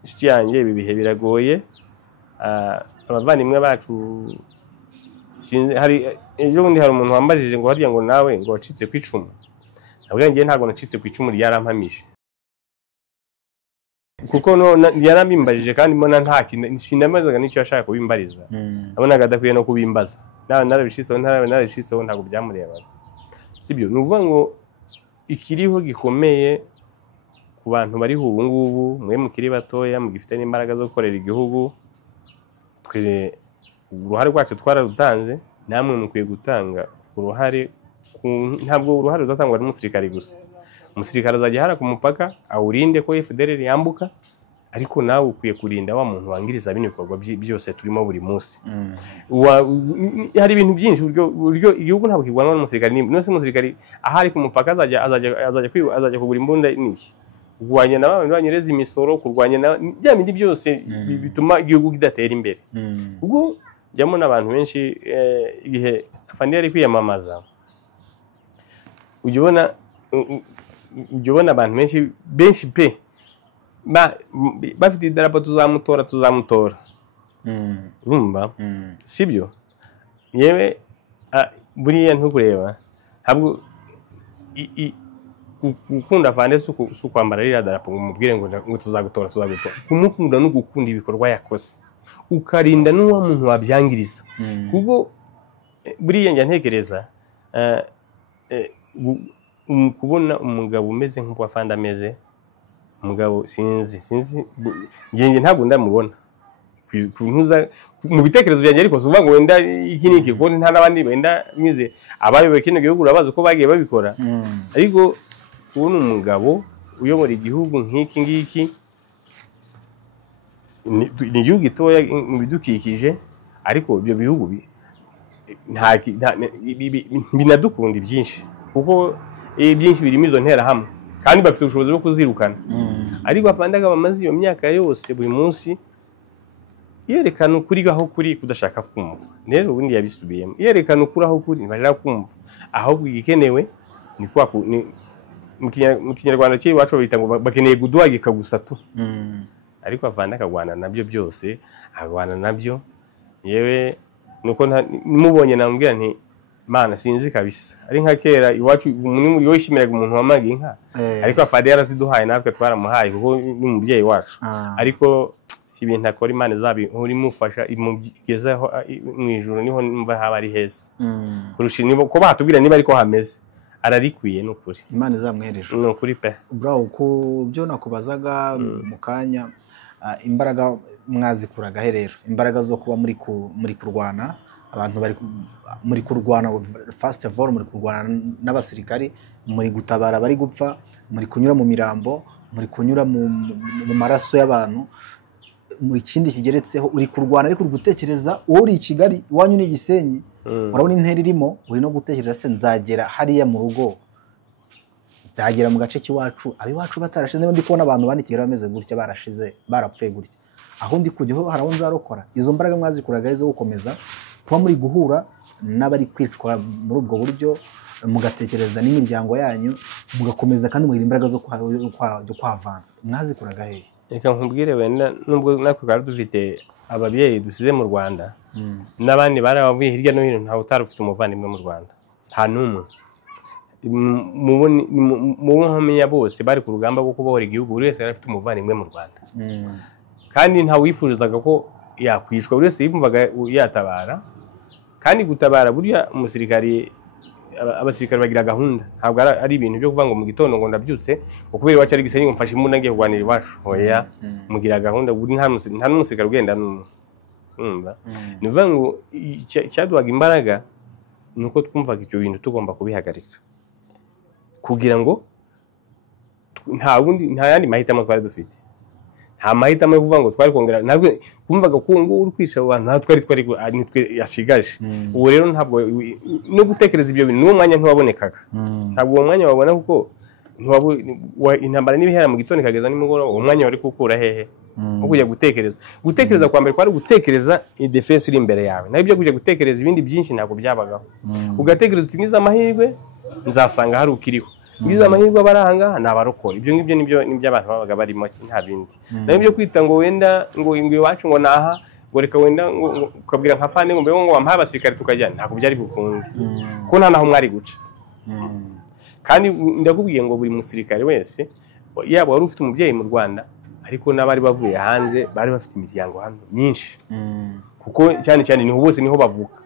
inshuti yanjye, ibi bihe biragoye. Abavandimwe bacu ejo bundi hari umuntu wambajije ngo harya ngo nawe ngo wacitse ku icumu, nabwo ngiye ntabwo nacitse ku icumu ryarampamije, kuko yarabimbajije kandi mbona nta kintu sinamazaga n'icyo yashaka kubimbariza, nabonaga adakwiye no kubimbaza. narabishitseho ntabwo byamurebaga, sibyo? Ni ukuvuga ngo ikiriho gikomeye ku bantu bari ubu ngubu, mwe mukiri batoya mugifite n'imbaraga zo gukorera igihugu, uruhare rwacu twararutanze, namwe mukwiye gutanga uruhare. Ntabwo uruhare ruzatangwa n'umusirikare gusa, umusirikare azajya hara ku mupaka awurinde ko FDLR yambuka, ariko nawe ukwiye kurinda wa muntu wangiriza bino bikorwa byose turimo buri munsi. Hari ibintu byinshi, buryo igihugu ntabwo kigwanwa n'umusirikare. Nose umusirikare ahari ku mupaka azajya kugura imbunda n'iki, kurwanya n'abandi banyereza imisoro, kurwanya bya bindi byose bituma igihugu kidatera imbere. Ubwo njyamo n'abantu benshi igihe afandi ari kwiyamamaza, ujya ubona abantu benshi pe bafite idarapo tuzamutora, urumva, sibyo? Yewe buriya ntukureba, ntabwo gukunda afande si ukwambara ririya darapo ngo umubwire ngo tuzagutora. Kumukunda no gukunda ibikorwa yakoze, ukarinda n'uwo muntu wabyangiriza. Kuko buriya njya ntekereza kubona umugabo umeze nk'uko afande ameze, umugabo sinzi njye ntabwo ndamubona mu bitekerezo byanjye, ariko suvuga ngo wenda iki niki, kuko nta n'abandi wenda mwize abayoboye kino gihugu urabazi uko bagiye babikora. Ariko kubona umugabo uyobora igihugu nk'iki ngiki ni igihugu gitoya mu bidukikije, ariko ibyo bihugu binadukunda ibyinshi, kuko byinshi birimo izo nterahamwe kandi bafite ubushobozi bwo kuzirukana. ariko bafandaga bamaze iyo myaka yose buri munsi yerekana ukuri aho kuri kudashaka kumva. Rero ubundi yabisubiyemo, yerekana ukuri aho kuri ntibashaka kumva, ahubwo igikenewe ni kwa mu Kinyarwanda cye iwacu babita ngo bakeneye guduhagika gusa tu. Ariko avanda akagwana nabyo byose, agwana nabyo. Yewe nuko nimubonye namubwira nti mana sinzi kabisa, ari nka kera iwacu umuntu yoshimiraga umuntu wamaga inka, ariko afade yaraziduhaye natwe twaramuhaye kuko ni umubyeyi wacu. Ariko ibintu akora Imana zabi uri mufasha imugezaho mu ijuru, niho numva haba ari heza kurusha nibo ko batubwira niba ariko hameze. Ararikwiye n'ukuri, Imana izamwereje n'ukuri pe. Bro, ku byo nakubazaga mu kanya, imbaraga mwazikuraga he rero? Imbaraga zo kuba muri kurwana, abantu bari muri kurwana, first of all muri kurwana n'abasirikari, muri gutabara bari gupfa, muri kunyura mu mirambo, muri kunyura mu maraso y'abantu, muri kindi kigeretseho uri kurwana ariko gutekereza wowe uri i Kigali, iwanyu ni Gisenyi, urabona intera irimo, uri no gutekereza se nzagera hariya mu rugo, nzagera mu gace k'iwacu, abiwacu batarashize. Niba ndi kubona abantu bandikira bameze gutya, barashize, barapfuye gutya, aho ndi kujyaho haraho nzarokora. Izo mbaraga mwazikuraga zo gukomeza kuba muri guhura n'abari kwicwa muri ubwo buryo, mugatekereza n'imiryango yanyu, mugakomeza kandi mugira imbaraga zo kwavanza, mwazikuraga he? Reka nkubwire, wenda nubwo natwe twari dufite ababyeyi dusize mu Rwanda, n'abandi barabavuye hirya no hino, ntawe utari ufite umuvandimwe mu Rwanda, nta n'umwe. Mu nkomenya bose bari ku rugamba rwo kubohora igihugu, buri wese yari afite umuvandimwe mu Rwanda, kandi ntawe wifuzaga ko yakwicwa, buri wese yumvaga yatabara. Kandi gutabara burya umusirikari, abasirikare bagira gahunda, ntabwo ari ibintu byo kuvuga ngo mu gitondo ngo ndabyutse ngo kubera iwacu ari Gisenyi ngo mfashe imbunda ngiye kurwanira iwacu. Oya, mugira gahunda, buri nta n'umusirikare ugenda n'umwe. Ni ukuvuga ngo icyaduhaga imbaraga ni uko twumvaga icyo bintu tugomba kubihagarika, kugira ngo nta yandi mahitamo twari dufite. Nta mahitamo yo kuvuga ngo twari kongera, ntabwo twumvaga ko ngo uri kwica abantu nta twari yasigaje. Ubu rero ntabwo no gutekereza ibyo bintu n'uwo mwanya ntiwabonekaga, ntabwo uwo mwanya wabona, kuko intambara n'ibihera mu gitondo ikageza nimugoroba, uwo mwanya wari kukura hehe nko kujya gutekereza kwa mbere kwari gutekereza defense iri imbere yawe, naho ibyo kujya gutekereza ibindi byinshi ntabwo byabagaho. Ugatekereza uti ngize amahirwe nzasanga hari ukiriho, ngize amahirwe abaranga ni abarokora. Ibyo ngibyo nibyo abantu babaga barimo, nta bindi. Naho ibyo kwita ngo wenda ngo iwacu ngo naha ngo reka wenda ngo ukabwira nka fane ngo wampaye abasirikare tukajyana, ntabwo byari bukunde, kuko nta naho mwari guca. Kandi ndakubwiye ngo buri musirikare wese, yaba wari ufite umubyeyi mu Rwanda, ariko n'abari bavuye hanze bari bafite imiryango hano myinshi, kuko cyane cyane niho bose niho bavuka,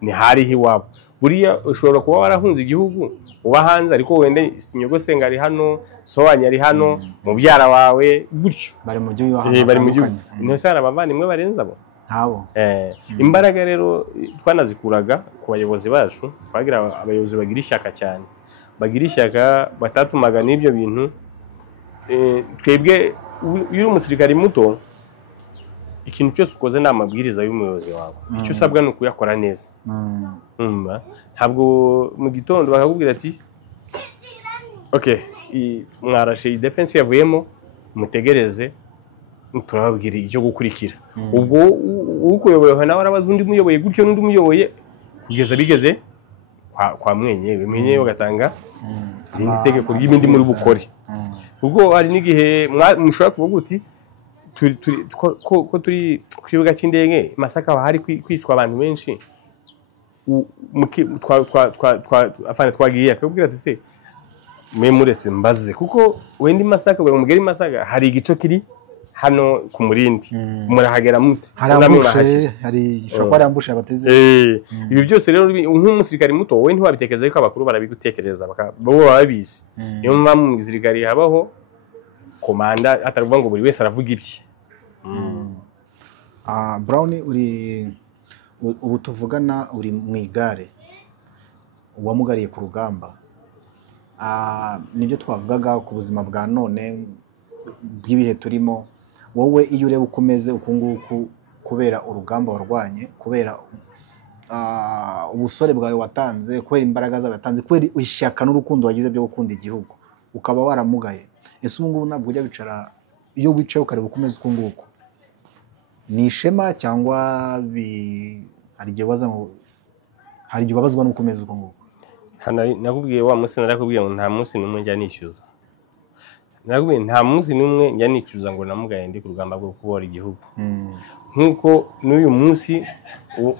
ni hariho iwabo. Buriya ushobora kuba warahunze igihugu uba hanze, ariko wenda Nyogosenge ari hano, so wanyu ari hano, mubyara wawe gutyo bari mu gihugu, bari mu gihugu. Niho se hari abavandimwe barenze abo ntabo. Imbaraga rero twanazikuraga ku bayobozi bacu, twagira abayobozi bagira ishyaka cyane, bagira ishyaka, batatumaga n'ibyo bintu. Twebwe iyo uri umusirikari muto, ikintu cyose ukoze ni amabwiriza y'umuyobozi wawe, icyo usabwa ni ukuyakora neza. Ntabwo mu gitondo bakakubwira ati okay, mwarashe defense yavuyemo, mutegereze turababwira icyo gukurikira. Ubwo ukuyoboye nawe arabaza undi muyoboye gutyo n'undi muyoboye, kugeza bigeze kwa mwenyewe bagatanga irindi tegeko ry'ibindi muri bukore. Ubwo hari n'igihe mushobora kuvuga uti ko turi ku kibuga cy'indege Masaka hari kwicwa abantu benshi, twagiye akabwira ati se mwe muretse mbaze, kuko wenda Masaka ngo mugere Masaka hari igico kiri hano ku Murindi, murahagera mute? Hari shokora ambushe abateze. Ibi byose rero nk'umusirikari muto wowe ntiwabitekereza, ariko abakuru barabigutekereza, bo babizi. Niyo mpamvu mu gisirikari habaho komanda, ataruvuga ngo buri wese aravuga ibye. Brown, ubu tuvugana uri mu igare, wamugariye ku rugamba. Nibyo twavugaga ku buzima bwa none bw'ibihe turimo, wowe iyo ureba uko umeze uku nguku kubera urugamba warwanye, kubera ubusore bwawe watanze, kubera imbaraga zawe watanze, kubera ishyaka n'urukundo wagize byo gukunda igihugu, ukaba waramugaye, ese ubu ngubu ntabwo ujya bicara, iyo wicaye ukareba uko umeze uku nguku, ni ishema cyangwa hari igihe ubabazwa n'uko umeze uku nguku? nakubwiye wa munsi narakubwiye ngo nta munsi n'umwe njya nishyuza, nakubwiye nta munsi n'umwe njya nishyuza ngo namugaye ndi ku rugamba rwo kubohora igihugu. Nk'uko n'uyu munsi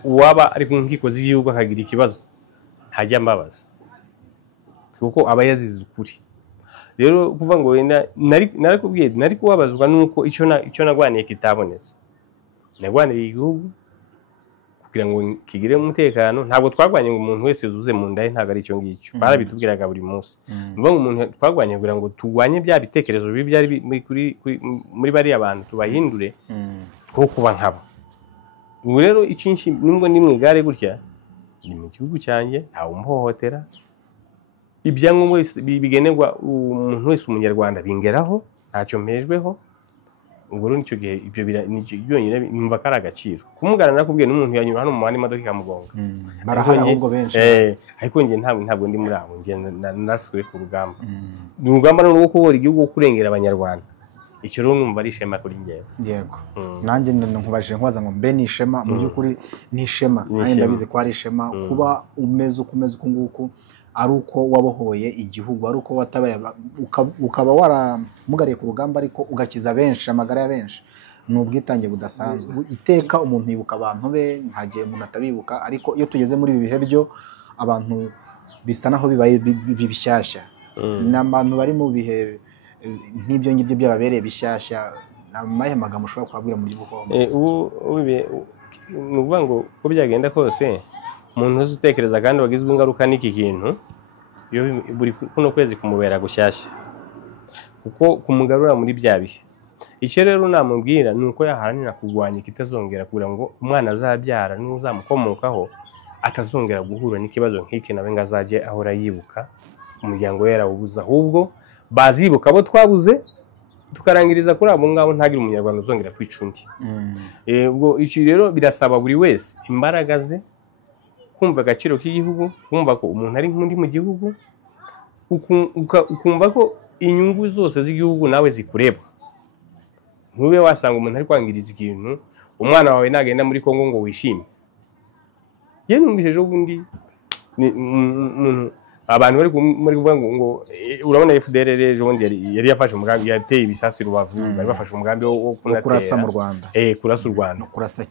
uwaba ari ku nkiko z'igihugu akagira ikibazo ntajya mbabaza, kuko aba yazize ukuri. Rero kuvuga ngo wenda narakubwiye nari kubabazwa nuko icyo nagwaniye kitabonetse. Nagwaniye igihugu kugira ngo kigire umutekano, ntabwo twagwanye ngo umuntu wese yuzuze mu nda ye, ntabwo ari icyo ngicyo, barabitubwiraga buri munsi. Mvuga ngo umuntu twagwanye kugira ngo tugwanye bya bitekerezo bibi byari muri bariya bantu, tubahindure ko kuba nkabo. Ubu rero icyinshi nubwo ndi mu igare gutya, ni mu gihugu cyanjye, ntawe umuhohotera, ibyangombwa bigenerwa umuntu wese umunyarwanda bingeraho, ntacyo mpejweho. Ubwo rero nicyo gihe ibyo byonyine numva ko ari agaciro. Kumugana nakubwiye n'umuntu yanyura hano mu muhanda imodoka ikamugonga, barahari ahubwo benshi, ariko njye ntabwo ndi muri abo, njye nasiwe ku rugamba. Ni urugamba rwo kubohora igihugu, kurengera abanyarwanda. Icyo rero numva ari ishema kuri njyewe. Yego, nanjye nkubajije nkubaza ngo mbe ni ishema, mu by'ukuri ni ishema, nanjye ndabizi ko ari ishema kuba umeze uku nguku, ari uko wabohoye igihugu, ari uko watabaye, ukaba waramugariye ku rugamba ariko ugakiza benshi, amagara ya benshi. Ni ubwitange budasanzwe. Iteka umuntu yibuka abantu be, nta gihe umuntu atabibuka, ariko iyo tugeze muri ibi bihe byo abantu bisa naho bibaye bishyashya, n'abantu bari mu bihe nk'ibyo ngibyo byababereye bishyashya, n'amahe magambo ushobora kubabwira mu gihugu? Ni ukuvuga ngo uko byagenda kose, umuntu wese utekereza kandi wagizwe ingaruka n'iki kintu, buri kuno kwezi kumubera gushyashya, kuko kumugarura muri bya bihe. Icyo rero namubwira ni uko yaharanira kurwanya ikitazongera, kugira ngo umwana azabyara n'uzamukomokaho atazongera guhura n'ikibazo nk'iki, nawe ngo azajye ahora yibuka umuryango we yarawubuze, ahubwo bazibuka abo twabuze tukarangiriza kuri abo ngabo, ntagire umunyarwanda uzongera kwica undi. Ubwo icyo rero birasaba buri wese imbaraga ze, kumva agaciro k'igihugu, kumva ko umuntu ari nk'undi mu gihugu, ukumva ko inyungu zose z'igihugu nawe zikureba. Ntube wasanga umuntu ari kwangiriza ikintu, umwana wawe nagenda muri Kongo ngo wishime. Ye numvise ejo bundi abantu bari kuvuga ngo urabona FDLR ejo bundi yari yafashe umugambi, yateye ibisasu Rubavu, bari bafashe umugambi wo kurasa mu Rwanda, kurasa u Rwanda, kurasa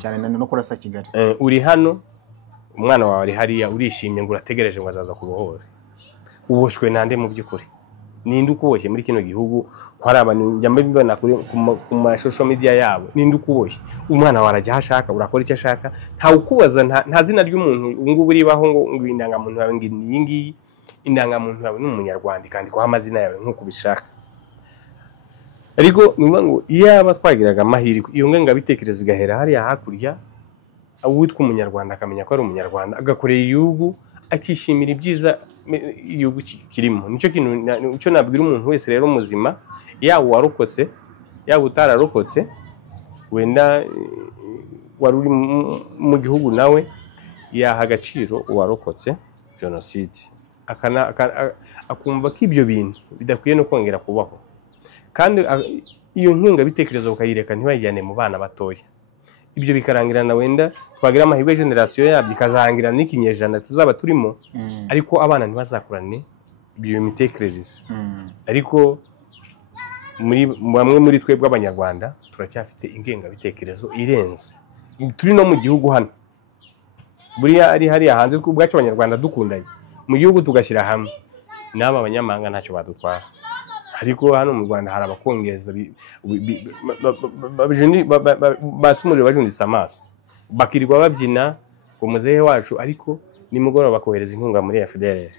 cyane no kurasa Kigali. Uri hano, umwana wawe ari hariya, urishimye ngo urategereje ngo azaza kubohora. Uboshwe nande mu by'ukuri? Ninde ukuboshye muri kino gihugu? Ko hari abantu njya mbibona ku ma social media yabo, ninde ukuboshye? Umwana wawe arajya hashaka, urakora icyo ashaka, nta ukubaza, nta zina ry'umuntu ubu ngubu ribaho ngo indangamuntu yawe ngiyi ngiyi. Indangamuntu yawe ni umunyarwanda, kandi ko amazina yawe nk'uko ubishaka. Ariko nuvuga ngo iyaba twagiraga amahirwe, iyo ngengabitekerezo igahera hariya hakurya, uwitwa umunyarwanda akamenya ko ari umunyarwanda, agakorera igihugu, akishimira ibyiza igihugu kirimo. Nicyo kintu icyo nabwira umuntu wese rero muzima, yaba warokotse yaba utararokotse, wenda wari uri mu gihugu nawe, yaha agaciro uwarokotse jenoside, akumva ko ibyo bintu bidakwiye no kongera kubaho. Kandi iyo ngengabitekerezo ukayireka ntibayijyane mu bana batoya. Ibyo bikarangirana, wenda twagira amahirwe generasiyo yabyo ikazahangirana n'ikinyejana tuzaba turimo, ariko abana ntibazakurane ibyo mitekerereze. Ariko bamwe muri twebwe abanyarwanda turacyafite ingengabitekerezo irenze. Turi no mu gihugu hano, buriya ari hariya hanze ubwacu abanyarwanda dukundanye, mu gihugu tugashyira hamwe, n'aba abanyamahanga ntacyo badutwara. Ariko hano mu Rwanda hari abakongeza batsumurira bajundisa amaso, bakirirwa babyina ngo muzehe wacu, ariko nimugoroba bakohereza inkunga muri FDLR.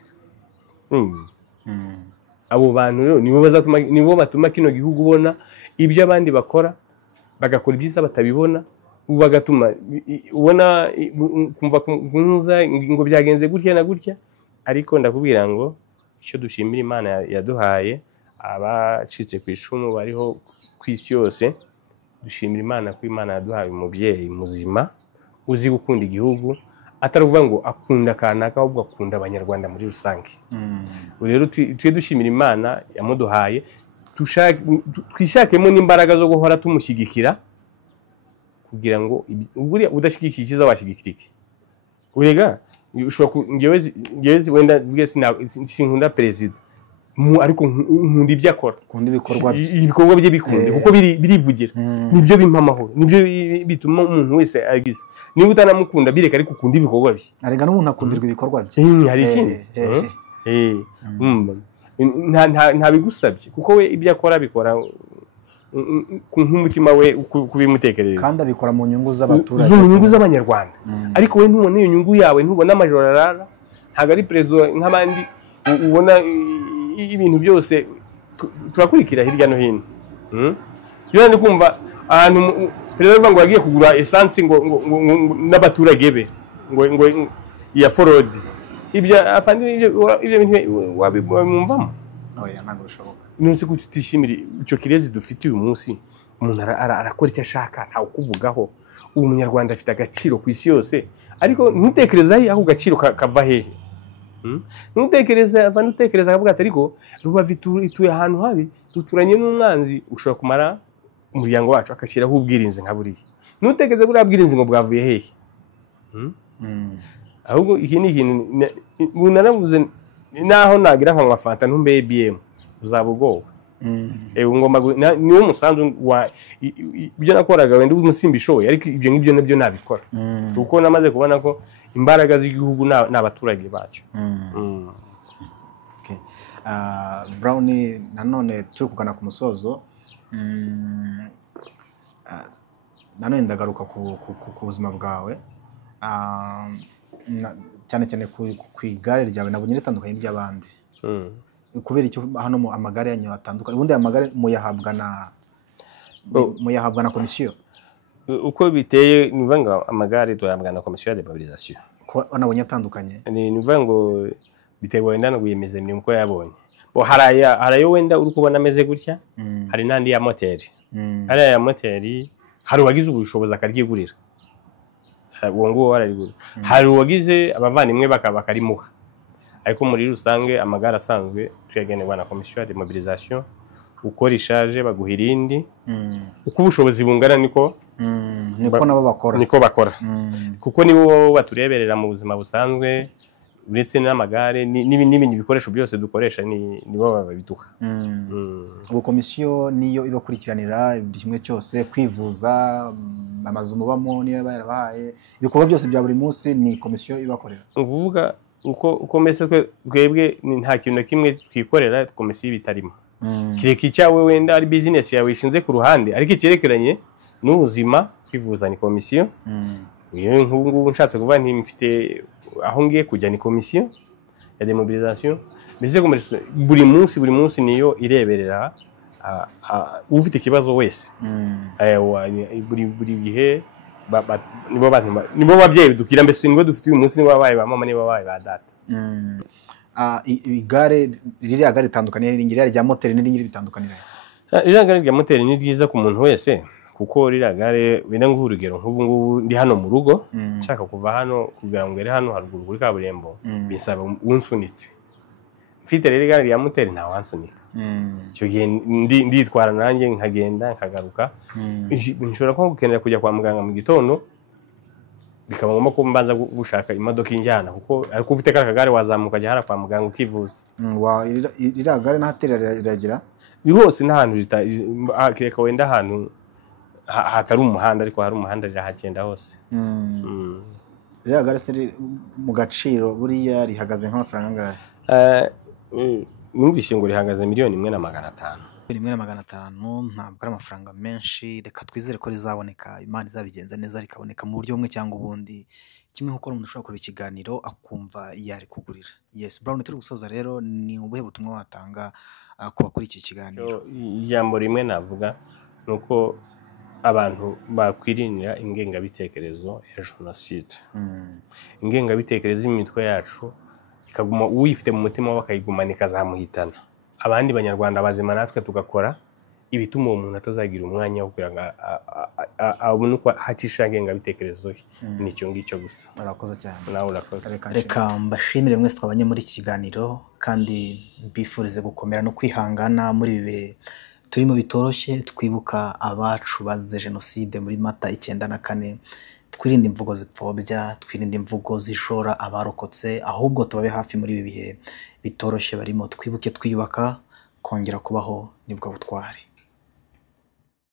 Abo bantu rero nibo batuma kino gihugu ubona ibyo abandi bakora, bagakora ibyiza batabibona, bagatuma ubona kumva ngo byagenze gutya na gutya. Ariko ndakubwira ngo icyo dushimira Imana yaduhaye, abacitse ku icumu bariho ku isi yose, dushimira Imana ko Imana yaduhaye umubyeyi muzima uzi gukunda igihugu, atari ukuvuga ngo akunda kanaka ahubwo akunda abanyarwanda muri rusange. Rero tujye dushimira Imana yamuduhaye, twishakemo n'imbaraga zo guhora tumushyigikira, kugira ngo udashyigikiye icyiza washyigikira iki? Urega ngewe wenda sinkunda perezida, ariko nkunda ibyo akora, ibikorwa bye bikunde, kuko birivugira, nibyo bimpa amahoro, nibyo bituma umuntu wese agize. Niba utanamukunda bireka, ariko ukunda ibikorwa bye. Arega n'umuntu akundirwa ibikorwa bye. Hari ikindi nta bigusabye, kuko we ibyo akora abikora nk'umutima we kubimutekerereza, kandi abikora mu nyungu z'abaturage, mu nyungu z'abanyarwanda. Ariko we ntubona iyo nyungu yawe, ntubona amajoro arara, ntabwo ari perezida nk'abandi ubona ibintu byose. Turakurikira hirya no hino. Iyo ndi kumva ahantu perezida avuga ngo yagiye kugura esansi ngo n'abaturage be ngo ya forode, ibyo afande ibyo bintu wabimwumvamo? Oya, ntabwo bishoboka. Nonse ko tutishimira icyo kirezi dufite uyu munsi, umuntu arakora icyo ashaka, ntawe ukuvugaho. Ubu Munyarwanda afite agaciro ku isi yose, ariko ntutekereza aho gaciro kava hehe. Ntutekereza akavuga ati ariko Rubavu ituye ahantu habi, duturanye n'umwanzi, ushobora kumara umuryango wacu akashyiraho ubwirinzi nka buriya. Ntutekereze buriya bwirinzi ngo bwavuye hehe. Ahubwo iki ni ikintu naravuze, naho nagira nkanywa fanta ntumbe IBM uzaba ugowe. Niwo musanzu ibyo nakoraga wenda umusimba ishoboye, ariko ibyo ngibyo nabyo nabikora, kuko namaze kubona ko imbaraga z'igihugu n'abaturage bacyo. Brown, nanone turi kugana ku musozo, nanone ndagaruka ku buzima bwawe, cyane cyane ku igare ryawe nabonye ritandukanye ry'abandi. Kubera icyo hano amagare yanyu atandukanye? Ubundi amagare muyahabwa na komisiyo? Uko biteye ni ngo amagare tuyahabwa na komisiyo ya demobilisation. Ko nabonye atandukanye ni ngo bitewe wenda no guyemeza imirimo uko yabonye. Harayo wenda uri kubona ameze gutya, hari n'andi ya moteri. Hari ya moteri, hari uwagize ubushobozi akaryigurira, uwo nguwo wararigura. Hari uwagize abavandimwe bakarimuha. Ariko muri rusange amagare asanzwe tuyagenerwa na komisiyo ya demobilisation. Uko rishaje baguha irindi, uko ubushobozi bungana niko bakora. Kuko nibo batureberera mu buzima busanzwe, uretse n'amagare n'ibindi bikoresho byose dukoresha nibo babiduha. Ubu komisiyo niyo ibakurikiranira buri kimwe cyose, kwivuza, amazu mubamo niyo yarabahaye, ibikorwa byose bya buri munsi ni komisiyo ibakorera. Ukuvuga uko mbese twebwe nta kintu na kimwe twikorera komisiyo bitarimo. Kireka icyawe wenda ari business yawe ishinze ku ruhande, ariko icyerekeranye n'ubuzima, kwivuza ni komisiyo. Iyo nk'ubu nshatse kuvuga nti mfite aho ngiye kujya ni komisiyo ya demobilisation. Mbese buri munsi niyo ireberera ufite ikibazo wese. Buri gihe nibo babyeyi dukira, mbese nibo dufite uyu munsi, nibo babaye ba mama, nibo babaye ba data. Igare ririya gare ritandukanye n'irya rya moteri n'irindi bitandukanira? Ririya gare rya moteri ni ryiza ku muntu wese, kuko ririya gare wenda nk'urugero nk'ubu ngubu ndi hano mu rugo, nshaka kuva hano kugira ngo ngere hano haruguru kuri kaburimbo, bisaba unsunitse. Mfite rero igare rya moteri nta wansunika. Icyo gihe nditwara nanjye nkagenda nkagaruka. Nshobora ko gukenera kujya kwa muganga mu gitondo, bikaba ngombwa ko mbanza gushaka imodoka injyana, kuko ariko ufite kagare wazamuka ajya hara kwa muganga ukivuza. Iriya gare n'ahatera riragira hose, n'ahantu kireka wenda ahantu hatari umuhanda, ariko hari umuhanda rirahagenda hose. Iriya gare se mu gaciro buriya rihagaze nk'amafaranga angahe? Numvise ngo rihagaze 1,500,000. 1,500,000 ntabwo ari amafaranga menshi. Reka twizere ko rizaboneka, Imana izabigenza neza, rikaboneka mu buryo bumwe cyangwa ubundi, kimwe nk'uko umuntu ushobora kureba ikiganiro akumva yari kugurira. Yes Brown, turi gusoza rero, ni ubuhe butumwa watanga ku bakora iki kiganiro? Ijambo rimwe navuga nuko abantu bakwirinira ingengabitekerezo ya jenoside. Ingengabitekerezo y'imitwe yacu ikaguma uwifite mu mutima bakayigumana ikazamuhitana. abandi banyarwanda bazima natwe tugakora ibituma uwo muntu atazagira umwanya wo kugira ngo abone uko hatisha ngengabitekerezo ye. Nicyo ngicyo gusa. Murakoze cyane. Nawe urakoze. Reka mbashimire mwese twabanye muri iki kiganiro kandi mbifurize gukomera no kwihangana muri ibi bihe turimo bitoroshye, twibuka abacu bazize jenoside muri Mata 94. Twirinde imvugo zipfobya, twirinde imvugo zishora abarokotse, ahubwo tubabe hafi muri ibi bihe bitoroshye barimo. Twibuke twiyubaka, kongera kubaho nibwo butwari.